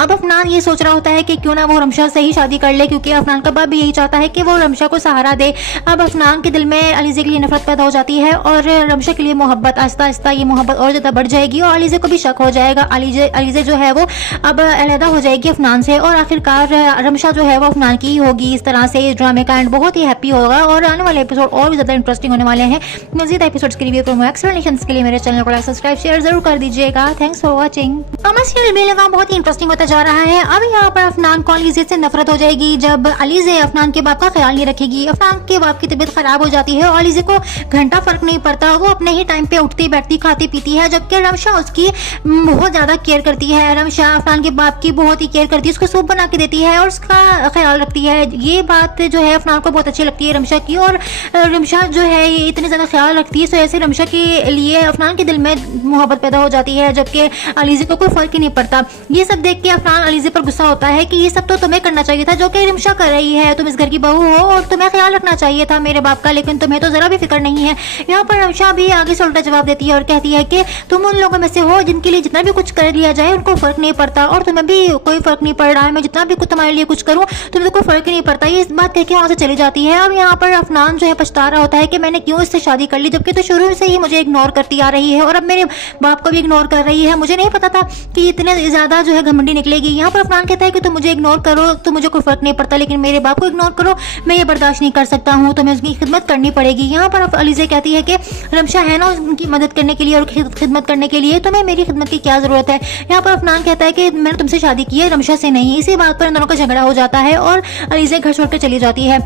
अब अफनान ये सोच रहा होता है कि क्यों ना वो रमशा से ही शादी कर ले, क्योंकि अफनान का बाप भी यही चाहता है कि वो रमशा को सहारा दे। अब अफनान के दिल में अलीज़े के लिए नफरत पैदा हो जाती है और रमशा के लिए मोहब्बत, आहिस्ता आहिस्ता ये मोहब्बत और ज़्यादा बढ़ जाएगी और अलीज़े को भी शक हो जाएगा। अलीज़े जो है वो अब अलहदा हो जाएगी अफनान से और आखिरकार रमशा जो है वो अफनान की ही होगी। इस तरह से इस ड्रामे का एंड बहुत ही हैप्पी होगा और आने वाले एपिसोड और भी ज़्यादा इंटरेस्टिंग होने वाले हैं। मज़ीद एपिसोड्स के लिए प्रोमो एक्सप्लेनेशंस के लिए मेरे चैनल को लाइक सब्सक्राइब शेयर जरूर कर दीजिएगा। Thanks for watching. कमर्शियल बेलगाम बहुत ही इंटरेस्टिंग होता जा रहा है। अब यहाँ पर अफनान को अलीज़े से नफरत हो जाएगी जब अलीज़े अफनान के बाप का ख्याल नहीं रखेगी। अफनान के बाप की तबीयत खराब हो जाती है और अलीज़े को घंटा फर्क नहीं पड़ता, वो अपने ही टाइम पे उठती बैठती खाती पीती है, जबकि रमशा उसकी बहुत ज्यादा केयर करती है। रमशा अफनान के बाप की बहुत ही केयर करती है, उसको सूप बना के देती है और उसका ख्याल रखती है। ये बात जो है अफनान को बहुत अच्छी लगती है रमशा की, और रमशा जो है ये इतनी ज्यादा ख्याल रखती है, तो ऐसे रमशा के लिए अफनान के दिल में मोहब्बत पैदा हो जाती है, जबकि अलीज़े को कोई फर्क ही नहीं पड़ता। ये सब देख के अफनान अलीज़े पर गुस्सा होता है कि ये सब तो तुम्हें करना चाहिए था जो कि रमशा कर रही है। तुम इस घर की बहू हो और तुम्हें ख्याल रखना चाहिए था मेरे बाप का, लेकिन तुम्हें तो जरा भी फिक्र नहीं है। यहाँ पर रमशा भी आगे से उल्टा जवाब देती है और कहती है कि तुम उन लोगों में से हो जिनके लिए जितना भी कुछ कर लिया जाए उनको फर्क नहीं पड़ता, और तुम्हें भी कोई फर्क नहीं पड़ रहा है। मैं जितना भी कुछ तुम्हारे लिए कुछ करूँ तुम्हें तो कोई फर्क ही नहीं पड़ता। ये इस बात कह के वहां से चली जाती है। अब यहाँ पर अफनान जो है पछता रहा होता है कि मैंने क्यों इससे शादी कर ली, जबकि तो शुरू से ही मुझे इग्नोर करती आ रही है और अब मेरे बाप को भी इग्नोर कर रही है। मुझे नहीं पता था कि इतने ज्यादा जो है घमंडी निकलेगी। यहाँ पर अफनान कहता है कि तुम मुझे इग्नोर करो तो मुझे कोई फर्क नहीं पड़ता, लेकिन मेरे बाप को इग्नोर करो मैं ये बर्दाश्त नहीं कर सकता हूँ, तुम्हें उसकी खिदमत करनी पड़ेगी। यहाँ पर अलीज़े कहती है कि रमशा है ना उनकी मदद करने के लिए और खिदमत करने के लिए, तुम्हें मेरी खिदमत की क्या जरूरत है। यहाँ पर अफनान कहता है कि मैंने तुमसे शादी की है रमशा से नहीं। इसी बात पर इन दोनों का झगड़ा हो जाता है और अलीज़े घर छोड़कर चली जाती है।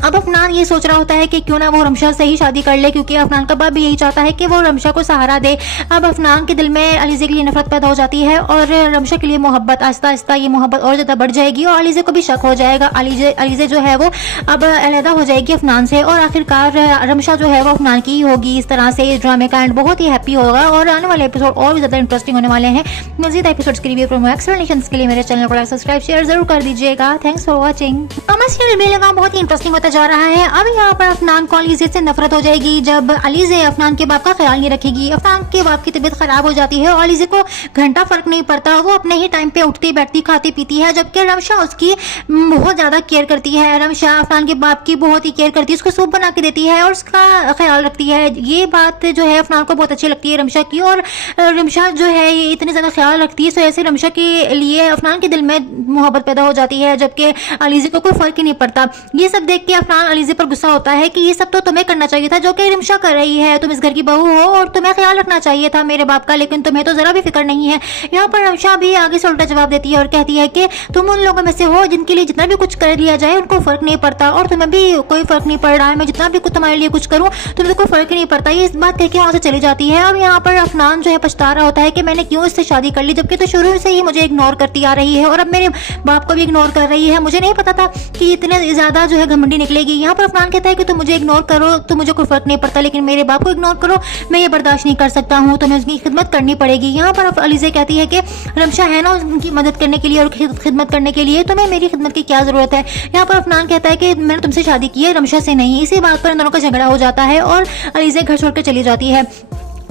अब अफनान ये सोच रहा होता है कि क्यों ना वो रमशा से ही शादी कर ले, क्योंकि अफनान का बाप भी यही चाहता है कि वो रमशा को सहारा दे। अब अफनान के दिल में अलीज़े के लिए नफरत पैदा हो जाती है और रमशा के लिए मोहब्बत, आहिस्ता आहिस्ता ये मोहब्बत और ज़्यादा बढ़ जाएगी और अलीज़े को भी शक हो जाएगा। अलीज़े जो है वो अब अलहदा हो जाएगी अफनान से और आखिरकार रमशा जो है वो अफनान की ही होगी। इस तरह से इस ड्रामे का एंड बहुत ही हैप्पी होगा और आने वाले एपिसोड और भी ज़्यादा इंटरेस्टिंग होने वाले हैं। मज़ीद एपिसोड्स के लिए प्रोमो एक्सप्लेनेशंस के लिए मेरे चैनल को लाइक सब्सक्राइब शेयर जरूर कर दीजिएगा। Thanks for watching. कमर्शियल बेलगाम बहुत ही इंटरेस्टिंग होता जा रहा है। अब यहाँ पर अफनान को अलीज़े से नफरत हो जाएगी जब अलीज़े अफनान के बाप का ख्याल नहीं रखेगी। अफनान के बाप की तबीयत खराब हो जाती है और अलीज़े को घंटा फर्क नहीं पड़ता, वो अपने ही टाइम पे उठती बैठती खाती पीती है, जबकि रमशा उसकी बहुत ज्यादा केयर करती है। रमशा अफनान के बाप की बहुत ही केयर करती है, उसको सूप बना के देती है और उसका ख्याल रखती है। ये बात जो है अफनान को बहुत अच्छी लगती है रमशा की, और रमशा जो है ये इतनी ज्यादा ख्याल रखती है, तो ऐसे रमशा के लिए अफनान के दिल में मोहब्बत पैदा हो जाती है, जबकि अलीज़े को कोई फर्क ही नहीं पड़ता। ये सब देख के अफनान अलीज़े पर गुस्सा होता है कि ये सब तो तुम्हें करना चाहिए था जो कि रमशा कर रही है। तुम इस घर की बहू हो और तुम्हें ख्याल रखना चाहिए था मेरे बाप का, लेकिन तुम्हें तो जरा भी फिक्र नहीं है। यहाँ पर रमशा भी आगे से उल्टा जवाब देती है और कहती है कि तुम उन लोगों में से हो जिनके लिए जितना भी कुछ कर लिया जाए उनको फर्क नहीं पड़ता, और तुम्हें भी कोई फर्क नहीं पड़ रहा है। मैं जितना भी कुछ तुम्हारे लिए कुछ करूँ तुम्हें तो कोई फर्क ही नहीं पड़ता। ये इस बात कह के वहां से चली जाती है। अब यहाँ पर अफनान जो है पछता रहा होता है कि मैंने क्यों इससे शादी कर ली, जबकि तो शुरू से ही मुझे इग्नोर करती आ रही है और अब मेरे बाप को भी इग्नोर कर रही है। मुझे नहीं पता था कि इतने ज्यादा जो है घमंडी निकलेगी। यहाँ पर अफनान कहता है कि तुम मुझे इग्नोर करो तो मुझे कोई फर्क नहीं पड़ता, लेकिन मेरे बाप को इग्नोर करो मैं ये बर्दाश्त नहीं कर सकता हूँ, तुम्हें उसकी खिदमत करनी पड़ेगी। यहाँ पर अलीज़े कहती है कि रमशा है ना उनकी मदद करने के लिए और खिदमत करने के लिए, तुम्हें मेरी खिदमत की क्या जरूरत है। यहाँ पर अफनान कहता है कि मैंने तुमसे शादी की है रमशा से नहीं। इसी बात पर इन दोनों का झगड़ा हो जाता है और अलीज़े घर छोड़कर चली जाती है।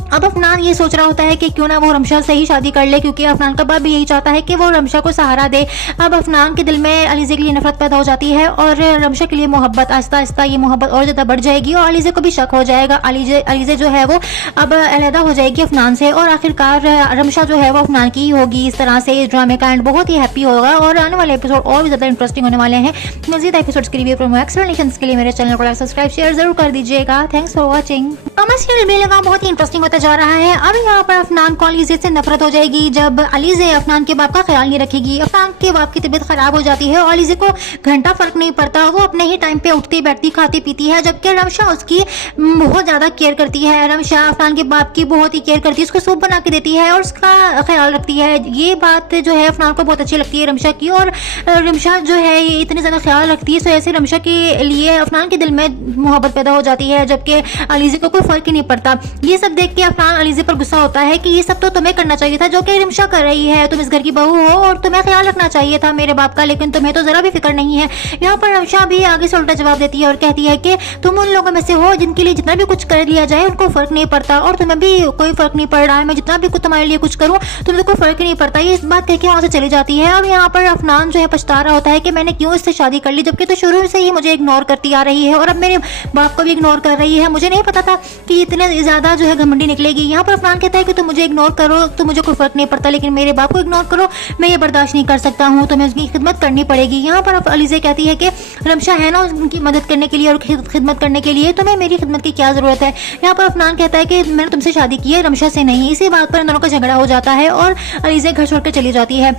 अब अफनान ये सोच रहा होता है कि क्यों ना वो रमशा से ही शादी कर ले, क्योंकि अफनान का बाप भी यही चाहता है कि वो रमशा को सहारा दे। अब अफनान के दिल में अलीज़े के लिए नफरत पैदा हो जाती है और रमशा के लिए मोहब्बत, आहिस्ता आहिस्ता ये मोहब्बत और ज़्यादा बढ़ जाएगी और अलीज़े को भी शक हो जाएगा। अलीज़े जो है वो अब अलहदा हो जाएगी अफनान से और आखिरकार रमशा जो है वो अफनान की ही होगी। इस तरह से इस ड्रामे का एंड बहुत ही हैप्पी होगा और आने वाले एपिसोड और भी ज़्यादा इंटरेस्टिंग होने वाले हैं। मज़ीद एपिसोड्स के लिए प्रोमो एक्सप्लेनेशंस के लिए मेरे चैनल को लाइक सब्सक्राइब शेयर जरूर कर दीजिएगा। Thanks for watching. कमर्शियल बेलगाम बहुत ही इंटरेस्टिंग होता जा रहा है। अब यहाँ पर अफनान को अलीज़े से नफरत हो जाएगी जब अलीज़े अफनान के बाप का ख्याल नहीं रखेगी। अफनान के बाप की तबीयत खराब हो जाती है और अलीज़े को घंटा फर्क नहीं पड़ता, वो अपने ही टाइम पे उठती बैठती खाती पीती है, जबकि रमशा उसकी बहुत ज्यादा केयर करती है। रमशा अफनान के बाप की बहुत ही केयर करती है, उसको सूप बना के देती है और उसका ख्याल रखती है। ये बात जो है अफनान को बहुत अच्छी लगती है रमशा की, और रमशा जो है ये इतनी ज्यादा ख्याल रखती है, तो ऐसे रमशा के लिए अफनान के दिल में मोहब्बत पैदा हो जाती है, जबकि अलीज़े को कोई फर्क ही नहीं पड़ता। ये सब देख के अफनान अलीज़े पर गुस्सा होता है कि ये सब तो तुम्हें करना चाहिए था जो कि रिमशा कर रही है, तुम इस घर की बहू हो और तुम्हें ख्याल रखना चाहिए था मेरे बाप का, लेकिन तुम्हें तो जरा भी फिक्र नहीं है। यहाँ पर रिमशा भी आगे से उल्टा जवाब देती है और कहती है कि तुम उन लोगों में से हो जिनके लिए जितना भी कुछ कर लिया जाए उनको फर्क नहीं पड़ता और तुम्हें भी कोई फर्क नहीं पड़ रहा है, मैं जितना भी कुछ तुम्हारे लिए कुछ करूँ तुम्हें कोई फर्क नहीं पड़ता। ये इस बात कह के वहाँ से चली जाती है। अब यहाँ पर अफनान जो है पछता रहा होता है कि मैंने क्यों इससे शादी कर ली, जबकि तो शुरू से ही मुझे इग्नोर करती आ रही है और अब मेरे बाप को भी इग्नोर कर रही है। मुझे नहीं पता था कि इतने ज्यादा जो है घमंडी निकलेगी। यहाँ पर अफनान कहता है कि तुम मुझे इग्नोर करो तो मुझे कोई फर्क नहीं पड़ता, लेकिन मेरे बाप को इग्नोर करो मैं ये बर्दाश्त नहीं कर सकता हूँ, तुम्हें उसकी खिदमत करनी पड़ेगी। यहाँ पर अलीज़े कहती है कि रमशा है ना उनकी मदद करने के लिए और खिदमत करने के लिए, तुम्हें मेरी खिदमत की क्या जरूरत है। यहाँ पर अफनान कहता है कि मैंने तुमसे शादी की है रमशा से नहीं। इसी बात पर इन दोनों का झगड़ा हो जाता है और अलीज़े घर छोड़कर चली जाती है।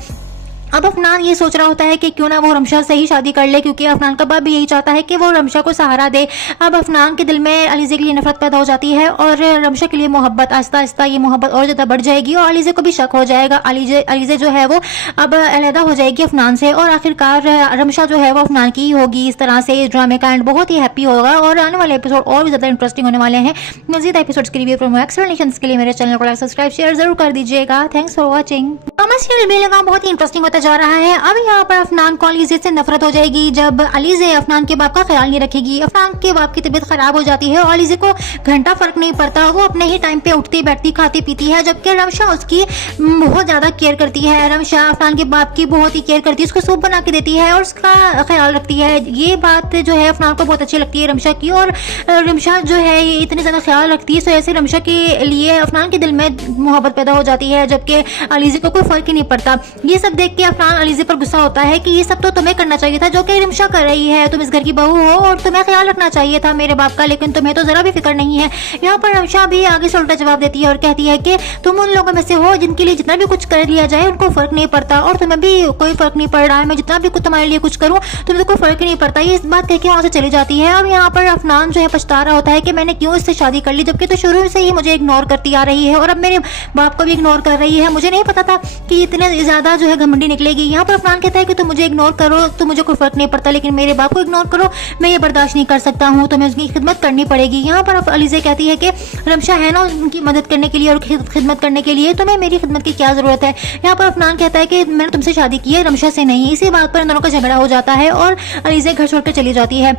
अब अफनान ये सोच रहा होता है कि क्यों ना वो रमशा से ही शादी कर ले, क्योंकि अफनान का बाप भी यही चाहता है कि वो रमशा को सहारा दे। अब अफनान के दिल में अलीज़े के लिए नफरत पैदा हो जाती है और रमशा के लिए मोहब्बत, आहिस्ता आहिस्ता ये मोहब्बत और ज़्यादा बढ़ जाएगी और अलीज़े को भी शक हो जाएगा। अलीज़े जो है वो अब अलहदा हो जाएगी अफनान से और आखिरकार रमशा जो है वो अफनान की ही होगी। इस तरह से इस ड्रामे का एंड बहुत ही हैप्पी होगा और आने वाले एपिसोड और भी ज़्यादा इंटरेस्टिंग होने वाले हैं। मज़ीद एपिसोड्स के लिए एक्सप्लेनेशंस के लिए मेरे चैनल को सब्सक्राइब शेयर जरूर कर दीजिएगा। Thanks for watching. कमर्शियल भी लगा बहुत ही इंटरेस्टिंग होता जा रहा है। अब यहाँ पर अफनान को अलीज़े से नफरत हो जाएगी जब अलीज़े अफनान के बाप का ख्याल नहीं रखेगी। अफनान के बाप की तबीयत खराब हो जाती है और अलीज़े को घंटा फर्क नहीं पड़ता, वो अपने ही टाइम पे उठती बैठती खाती पीती है, जबकि रमशा उसकी बहुत ज्यादा केयर करती है। रमशा अफनान के बाप की बहुत ही केयर करती है, उसको सूप बना के देती है और उसका ख्याल रखती है। ये बात जो है अफनान को बहुत अच्छी लगती है रमशा की, और रमशा जो है इतनी ज्यादा ख्याल रखती है, तो ऐसे रमशा के लिए अफनान के दिल में मोहब्बत पैदा हो जाती है, जबकि अलीज़े को कोई फर्क ही नहीं पड़ता। ये सब देख के अफनान अलीज़े पर गुस्सा होता है कि ये सब तो तुम्हें करना चाहिए था जो कि रिमशा कर रही है, तुम इस घर की बहू हो और तुम्हें ख्याल रखना चाहिए था मेरे बाप का, लेकिन तुम्हें तो जरा भी फिक्र नहीं है। यहाँ पर रमशा भी आगे से उल्टा जवाब देती है और कहती है कि तुम उन लोगों में से हो जिनके लिए जितना भी कुछ कर लिया जाए उनको फर्क नहीं पड़ता और तुम्हें भी कोई फर्क नहीं पड़ रहा है, मैं जितना भी कुछ तुम्हारे लिए कुछ करूँ तुम्हें कोई फर्क नहीं पड़ता। ये इस बात कह के वहाँ से चली जाती है। अब यहाँ पर अफनान जो है पछता रहा होता है कि मैंने क्यों इससे शादी कर ली, जबकि तो शुरू से ही मुझे इग्नोर करती आ रही है और अब मेरे बाप को भी इग्नोर कर रही है। मुझे नहीं पता था कि इतने ज्यादा जो है घमंडी निकलेगी। यहाँ पर अफनान कहता है कि तुम मुझे इग्नोर करो तो मुझे कोई फर्क नहीं पड़ता, लेकिन मेरे बाप को इग्नोर करो मैं ये बर्दाश्त नहीं कर सकता हूँ, तुम्हें उसकी खिदमत करनी पड़ेगी। यहाँ पर अलीज़े कहती है कि रमशा है ना उनकी मदद करने के लिए और खिदमत करने के लिए, तुम्हें मेरी खिदमत की क्या जरूरत है। यहाँ पर अफनान कहता है कि मैंने तुमसे शादी की है रमशा से नहीं। इसी बात पर इन दोनों का झगड़ा हो जाता है और अलीज़े घर छोड़कर चली जाती है।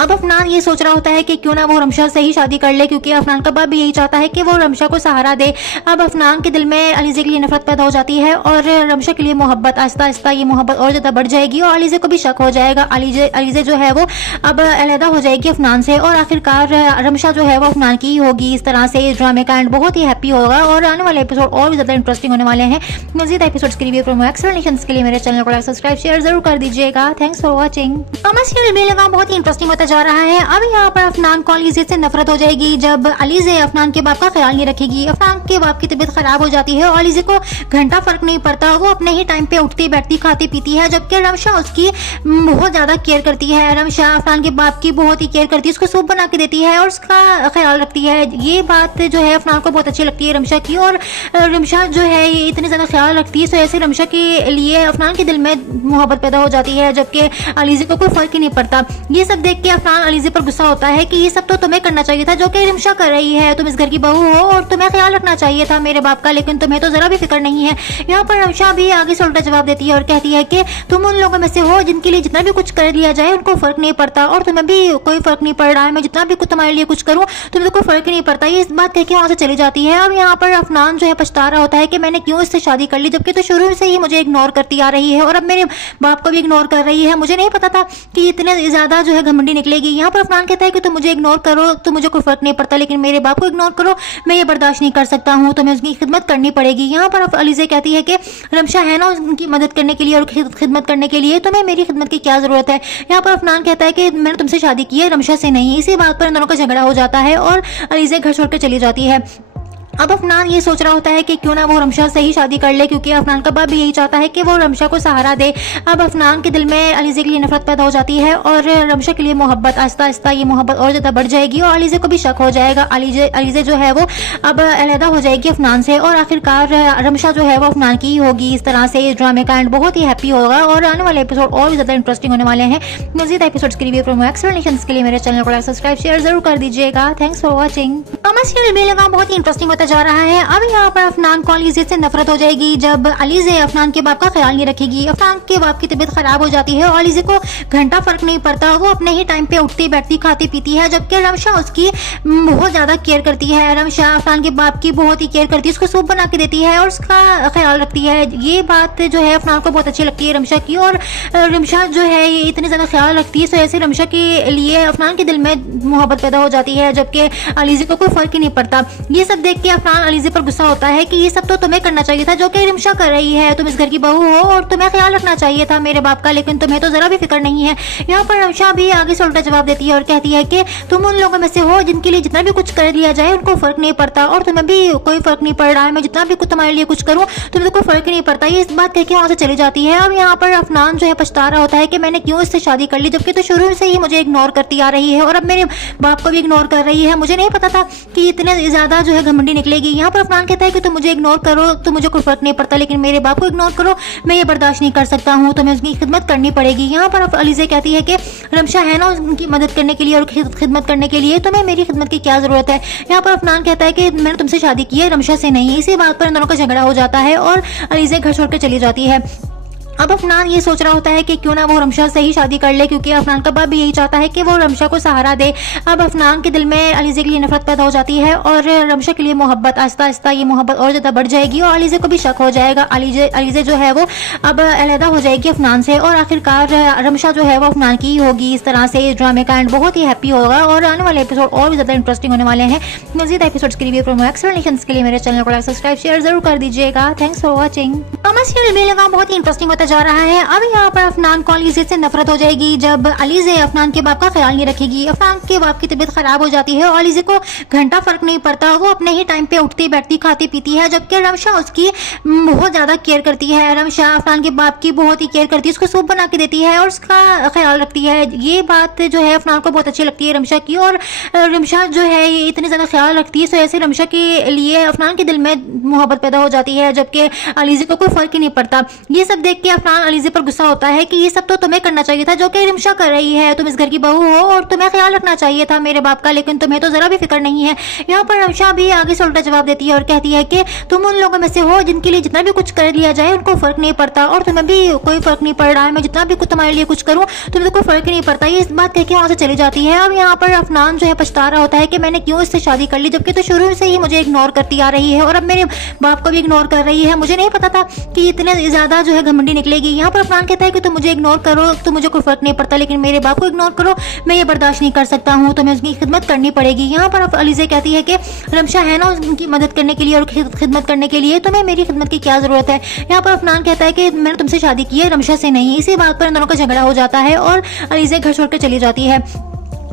अब अफनान ये सोच रहा होता है कि क्यों ना वो रमशा से ही शादी कर ले, क्योंकि अफनान का बाप भी यही चाहता है कि वो रमशा को सहारा दे। अब अफनान के दिल में अलीज़े के लिए नफरत पैदा हो जाती है और रमशा के लिए मोहब्बत, आहिस्ता आहिस्ता ये मोहब्बत और ज़्यादा बढ़ जाएगी और अलीज़े को भी शक हो जाएगा। अलीज़े जो है वो अब अलहदा हो जाएगी अफनान से और आखिरकार रमशा जो है वो अफनान की ही होगी। इस तरह से इस ड्रामे का एंड बहुत ही हैप्पी होगा और आने वाले एपिसोड और भी ज़्यादा इंटरेस्टिंग होने वाले हैं। मज़ीद एपिसोड्स के लिए एक्सप्लेनेशंस के लिए मेरे चैनल को सब्सक्राइब शेयर जरूर कर दीजिएगा। Thanks for watching. कमर्शियल भी लगा बहुत ही इंटरेस्टिंग होता जा रहा है। अब यहाँ पर अफनान को अलीज़े से नफरत हो जाएगी जब अलीज़े अफनान के बाप का ख्याल नहीं रखेगी। अफनान के बाप की तबीयत खराब हो जाती है और अलीज़े को घंटा फर्क नहीं पड़ता, वो अपने ही टाइम पे उठती बैठती खाती पीती है, जबकि रमशा उसकी बहुत ज्यादा केयर करती है। रमशा अफनान के बाप की बहुत ही केयर करती है, उसको सूप बना के देती है और उसका ख्याल रखती है। ये बात जो है अफनान को बहुत अच्छी लगती है रमशा की, और रमशा जो है इतनी ज्यादा ख्याल रखती है, तो ऐसे रमशा के लिए अफनान के दिल में मोहब्बत पैदा हो जाती है, जबकि अलीज़े को कोई फर्क ही नहीं पड़ता। ये सब देख के अफनान अलीज़े पर गुस्सा होता है कि ये सब तो तुम्हें करना चाहिए था जो कि रिमशा कर रही है, तुम इस घर की बहू हो और तुम्हें ख्याल रखना चाहिए था मेरे बाप का, लेकिन तुम्हें तो जरा भी फिक्र नहीं है। यहाँ पर रमशा भी आगे से उल्टा जवाब देती है और कहती है कि तुम उन लोगों में से हो जिनके लिए जितना भी कुछ कर लिया जाए उनको फर्क नहीं पड़ता और तुम्हें भी कोई फर्क नहीं पड़ रहा है, मैं जितना भी कुछ तुम्हारे लिए कुछ करूँ तुम्हें कोई फर्क नहीं पड़ता। ये इस बात कह के वहाँ से चली जाती है। अब यहाँ पर अफनान जो है पछता रहा होता है कि मैंने क्यों इससे शादी कर ली, जबकि तो शुरू से ही मुझे इग्नोर करती आ रही है और अब मेरे बाप को भी इग्नोर कर रही है। मुझे नहीं पता था कि इतने ज्यादा जो है घमंडी निकलेगी। यहाँ पर अफनान कहता है कि तुम मुझे इग्नोर करो तो मुझे कोई फर्क नहीं पड़ता, लेकिन मेरे बाप को इग्नोर करो मैं ये बर्दाश्त नहीं कर सकता हूँ, तुम्हें उसकी खिदमत करनी पड़ेगी। यहाँ पर अलीज़े कहती है कि रमशा है ना उनकी मदद करने के लिए और खिदमत करने के लिए, तुम्हें मेरी खिदमत की क्या जरूरत है। यहाँ पर अफनान कहता है कि मैंने तुमसे शादी की है रमशा से नहीं। इसी बात पर इन दोनों का झगड़ा हो जाता है और अलीज़े घर छोड़कर चली जाती है। अब अफनान ये सोच रहा होता है कि क्यों ना वो रमशा से ही शादी कर ले, क्योंकि अफनान का बाप भी यही चाहता है कि वो रमशा को सहारा दे। अब अफनान के दिल में अलीज़े के लिए नफरत पैदा हो जाती है और रमशा के लिए मोहब्बत, आहिस्ता आहिस्ता ये मोहब्बत और ज़्यादा बढ़ जाएगी और अलीज़े को भी शक हो जाएगा। अलीज़े जो है वो अब अलहदा हो जाएगी अफनान से और आखिरकार रमशा जो है वो अफनान की ही होगी। इस तरह से इस ड्रामे का एंड बहुत ही हैप्पी होगा और आने वाले एपिसोड और भी ज़्यादा इंटरेस्टिंग होने वाले हैं। मज़ीद एपिसोड्स के रिव्यू प्रोमो एक्सप्लेनेशंस के लिए मेरे चैनल को सब्सक्राइब शेयर जरूर कर दीजिएगा। Thanks for watching. कमर्शियल भी लगा बहुत ही इंटरेस्टिंग होता जा रहा है। अब यहाँ पर अफनान को अलीज़े से नफरत हो जाएगी जब अलीज़े अफनान के बाप का ख्याल नहीं रखेगी। अफनान के बाप की तबीयत खराब हो जाती है और अलीज़े को घंटा फर्क नहीं पड़ता, वो अपने ही टाइम पे उठती बैठती खाती पीती है, जबकि रमशा उसकी बहुत ज्यादा केयर करती है। रमशा अफनान के बाप की बहुत ही केयर करती है, उसको सूप बना के देती है और उसका ख्याल रखती है। ये बात जो है अफनान को बहुत अच्छी लगती है रमशा की, और रमशा जो है ये इतनी ज्यादा ख्याल रखती है, तो ऐसे रमशा के लिए अफनान के दिल में मोहब्बत पैदा हो जाती है, जबकि अलीज़े को कोई फर्क ही नहीं पड़ता। ये सब देख के अफनान अलीज़े पर गुस्सा होता है कि ये सब तो तुम्हें करना चाहिए था जो कि रमशा कर रही है। तुम इस घर की बहू हो और तुम्हें ख्याल रखना चाहिए था मेरे बाप का, लेकिन तुम्हें तो जरा भी फिक्र नहीं है। यहाँ पर रमशा भी आगे से उल्टा जवाब देती है और कहती है कि तुम उन लोगों में से हो जिनके लिए जितना भी कुछ कर लिया जाए उनको फर्क नहीं पड़ता, और तुम्हें भी कोई फर्क नहीं पड़ रहा है। मैं जितना भी कुछ तुम्हारे लिए कुछ करूं तुम्हें तो कोई फर्क ही नहीं पड़ता। ये इस बात कहकर वहां से चली जाती है। अब यहाँ पर अफनान जो है पछता रहा होता है कि मैंने क्यों इससे शादी कर ली, जबकि तो शुरू से ही मुझे इग्नोर करती आ रही है और अब मेरे बाप को भी इग्नोर कर रही है। मुझे नहीं पता था कि इतने ज्यादा जो है घमंडी निकलेगी। यहाँ पर अफनान कहता है कि तुम मुझे इग्नोर करो तो मुझे कोई फर्क नहीं पड़ता, लेकिन मेरे बाप को इग्नोर करो मैं ये बर्दाश्त नहीं कर सकता हूँ, तुम्हें उसकी खिदमत करनी पड़ेगी। यहाँ पर अलीज़े कहती है कि रमशा है ना उनकी मदद करने के लिए और खिदमत करने के लिए, तुम्हें मेरी खिदमत की क्या जरूरत है। यहाँ पर अफनान कहता है कि मैंने तुमसे शादी की है, रमशा से नहीं। इसी बात पर इन दोनों का झगड़ा हो जाता है और अलीज़े घर छोड़ कर चली जाती है। अब अफनान ये सोच रहा होता है कि क्यों ना वो रमशा से ही शादी कर ले, क्योंकि अफनान का बाप भी यही चाहता है कि वो रमशा को सहारा दे। अब अफनान के दिल में अलीज़े के लिए नफरत पैदा हो जाती है और रमशा के लिए मोहब्बत, आहिस्ता आहिस्ता ये मोहब्बत और ज़्यादा बढ़ जाएगी और अलीज़े को भी शक हो जाएगा। अलीज़े जो है वो अब अलहदा हो जाएगी अफनान से और आखिरकार रमशा जो है वो अफनान की ही होगी। इस तरह से इस ड्रामे का एंड बहुत ही हैप्पी होगा और आने वाले एपिसोड और भी ज़्यादा इंटरेस्टिंग होने वाले हैं। मज़ीद एपिसोड्स के रिव्यू प्रोमो एक्सप्लेनेशंस के लिए मेरे चैनल को सब्सक्राइब शेयर जरूर कर दीजिएगा। Thanks for watching. कमर्शियल भी लगा बहुत ही इंटरेस्टिंग होता जा रहा है। अब यहाँ पर अफनान को अलीज़े से नफरत हो जाएगी जब अलीज़े अफनान के बाप का ख्याल नहीं रखेगी। अफनान के बाप की तबीयत खराब हो जाती है और अलीज़े को घंटा फर्क नहीं पड़ता, वो अपने ही टाइम पे उठती बैठती खाती पीती है, जबकि रमशा उसकी बहुत ज्यादा केयर करती है। रमशा अफनान के बाप की बहुत ही केयर करती है, उसको सूप बना के देती है और उसका ख्याल रखती है। ये बात जो है अफनान को बहुत अच्छी लगती है रमशा की, और रमशा जो है ये इतनी ज्यादा ख्याल रखती है, तो ऐसे रमशा के लिए अफनान के दिल में मोहब्बत पैदा हो जाती है, जबकि अलीज़े को कोई फर्क ही नहीं पड़ता। ये सब देख के अफनान अलीज़े पर गुस्सा होता है कि ये सब तो तुम्हें करना चाहिए था जो कि रमशा कर रही है। तुम इस घर की बहू हो और तुम्हें ख्याल रखना चाहिए था मेरे बाप का, लेकिन तुम्हें तो जरा भी फिक्र नहीं है। यहाँ पर रमशा भी आगे से उल्टा जवाब देती है और कहती है कि तुम उन लोगों में से हो जिनके लिए जितना भी कुछ कर लिया जाए उनको फर्क नहीं पड़ता, और तुम्हें भी कोई फर्क नहीं पड़ रहा है। मैं जितना भी कुछ तुम्हारे लिए कुछ करूं तुम्हें तो कोई फर्क ही नहीं पड़ता। ये इस बात कहकर वहां से चली जाती है। अब यहाँ पर अफनान जो है पछता रहा होता है कि मैंने क्यों इससे शादी कर ली, जबकि तो शुरू से ही मुझे इग्नोर करती आ रही है और अब मेरे बाप को भी इग्नोर कर रही है। मुझे नहीं पता था कि इतने ज्यादा जो है घमंडी निकलेगी। यहाँ पर अफनान कहता है कि तुम मुझे इग्नोर करो तो मुझे कोई फर्क नहीं पड़ता, लेकिन मेरे बाप को इग्नोर करो मैं ये बर्दाश्त नहीं कर सकता हूँ, तुम्हें उसकी खिदमत करनी पड़ेगी। यहाँ पर अलीज़े कहती है कि रमशा है ना उनकी मदद करने के लिए और खिदमत करने के लिए, तुम्हें मेरी खिदमत की क्या जरूरत है। यहाँ पर अफनान कहता है कि मैंने तुमसे शादी की है, रमशा से नहीं। इसी बात पर इन दोनों का झगड़ा हो जाता है और अलीज़े घर छोड़ कर चली जाती है।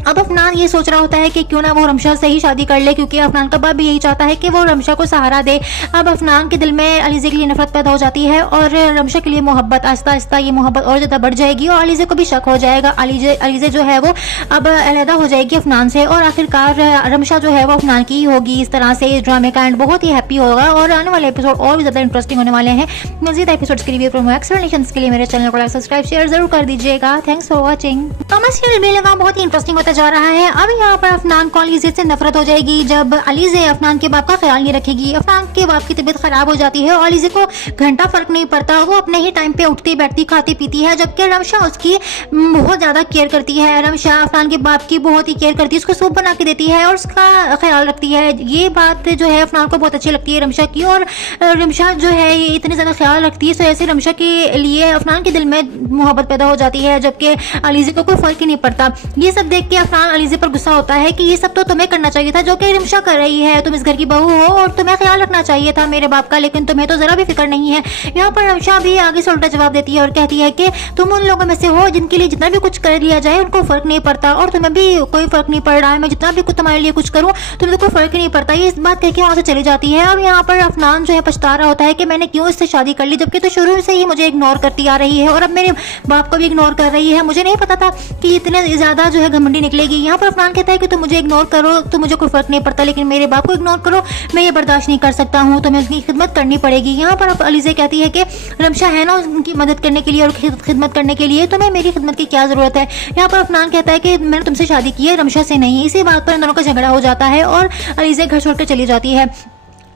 अब अफनान ये सोच रहा होता है कि क्यों ना वो रमशा से ही शादी कर ले, क्योंकि अफनान का बाप भी यही चाहता है कि वो रमशा को सहारा दे। अब अफनान के दिल में अलीज़े के लिए नफरत पैदा हो जाती है और रमशा के लिए मोहब्बत, आहिस्ता आहिस्ता ये मोहब्बत और ज़्यादा बढ़ जाएगी और अलीज़े को भी शक हो जाएगा। अलीज़े जो है वो अब अलहदा हो जाएगी अफनान से और आखिरकार रमशा जो है वो अफनान की ही होगी। इस तरह से इस ड्रामे का एंड बहुत ही हैप्पी होगा और आने वाले एपिसोड और भी ज़्यादा इंटरेस्टिंग होने वाले हैं। मज़ीद एपिसोड्स के रिव्यू प्रोमो एक्सप्लेनेशंस के लिए मेरे चैनल को सब्सक्राइब शेयर जरूर कर दीजिएगा। Thanks for watching. कमर्शियल भी लगा बहुत ही इंटरेस्टिंग होता जा रहा है। अब यहाँ पर अफनान को अलीज़े से नफरत हो जाएगी जब अलीज़े अफनान के बाप का ख्याल नहीं रखेगी। अफनान के बाप की तबीयत खराब हो जाती है और अलीज़े को घंटा फर्क नहीं पड़ता, वो अपने ही टाइम पे उठती बैठती खाती पीती है, जबकि रमशा उसकी बहुत ज्यादा केयर करती है। रमशा अफनान के बाप की बहुत ही केयर करती है, उसको सूप बना के देती है और उसका ख्याल रखती है। ये बात जो है अफनान को बहुत अच्छी लगती है रमशा की, और रमशा जो है ये इतनी ज्यादा ख्याल रखती है, तो ऐसे रमशा के लिए अफनान के दिल में मोहब्बत पैदा हो जाती है, जबकि अलीज़े को कोई फर्क ही नहीं पड़ता। ये सब देख के अफनान अलीज़े पर गुस्सा होता है कि ये सब तो तुम्हें करना चाहिए था जो कि रिमशा कर रही है, तुम इस घर की बहू हो और तुम्हें ख्याल रखना चाहिए था मेरे बाप का, लेकिन तुम्हें तो जरा भी फिक्र नहीं है। यहाँ पर रिमशा भी आगे से उल्टा जवाब देती है और कहती है कि तुम उन लोगों में से हो जिनके लिए जितना भी कुछ कर लिया जाए उनको फर्क नहीं पड़ता, और तुम्हें भी कोई फर्क नहीं पड़ रहा है, मैं जितना भी कुछ तुम्हारे लिए कुछ करूँ तुम्हें तो कोई फर्क ही नहीं पड़ता। ये इस बात कह के वहाँ से चली जाती है। अब यहाँ पर अफनान जो है पछता रहा होता है कि मैंने क्यों इससे शादी कर ली, जबकि तो शुरू से ही मुझे इग्नोर करती आ रही है और अब मेरे बाप को भी इग्नोर कर रही है। मुझे नहीं पता था कि इतने ज्यादा जो है घमंडी निकलेगी। यहाँ पर अफनान कहता है कि तुम मुझे इग्नोर करो तो मुझे कोई फर्क नहीं पड़ता, लेकिन मेरे बाप को इग्नोर करो मैं ये बर्दाश्त नहीं कर सकता हूँ, तुम्हें उसकी खिदमत करनी पड़ेगी। यहाँ पर अलीज़े कहती है कि रमशा है ना उनकी मदद करने के लिए और खिदमत करने के लिए, तुम्हें मेरी खिदमत की क्या जरूरत है। यहाँ पर अफनान कहता है कि मैंने तुमसे शादी की है रमशा से नहीं। इसी बात पर इन दोनों का झगड़ा हो जाता है और अलीज़े घर छोड़कर चली जाती है।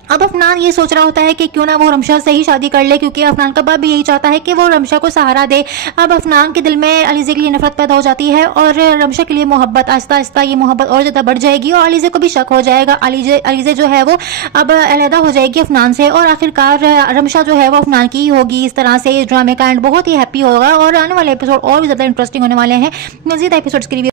अब अफनान ये सोच रहा होता है कि क्यों ना वो रमशा से ही शादी कर ले, क्योंकि अफनान का बाप भी यही चाहता है कि वो रमशा को सहारा दे। अब अफनान के दिल में अलीज़े के लिए नफरत पैदा हो जाती है और रमशा के लिए मोहब्बत, आहिस्ता आहिस्ता ये मोहब्बत और ज़्यादा बढ़ जाएगी और अलीज़े को भी शक हो जाएगा। अलीज़े जो है वो अब अलहदा हो जाएगी अफनान से और आखिरकार रमशा जो है वो अफनान की ही होगी। इस तरह से इस ड्रामे का एंड बहुत ही हैप्पी होगा और आने वाले एपिसोड और भी ज़्यादा इंटरेस्टिंग होने वाले हैं। मज़ीद एपिसोड्स के लिए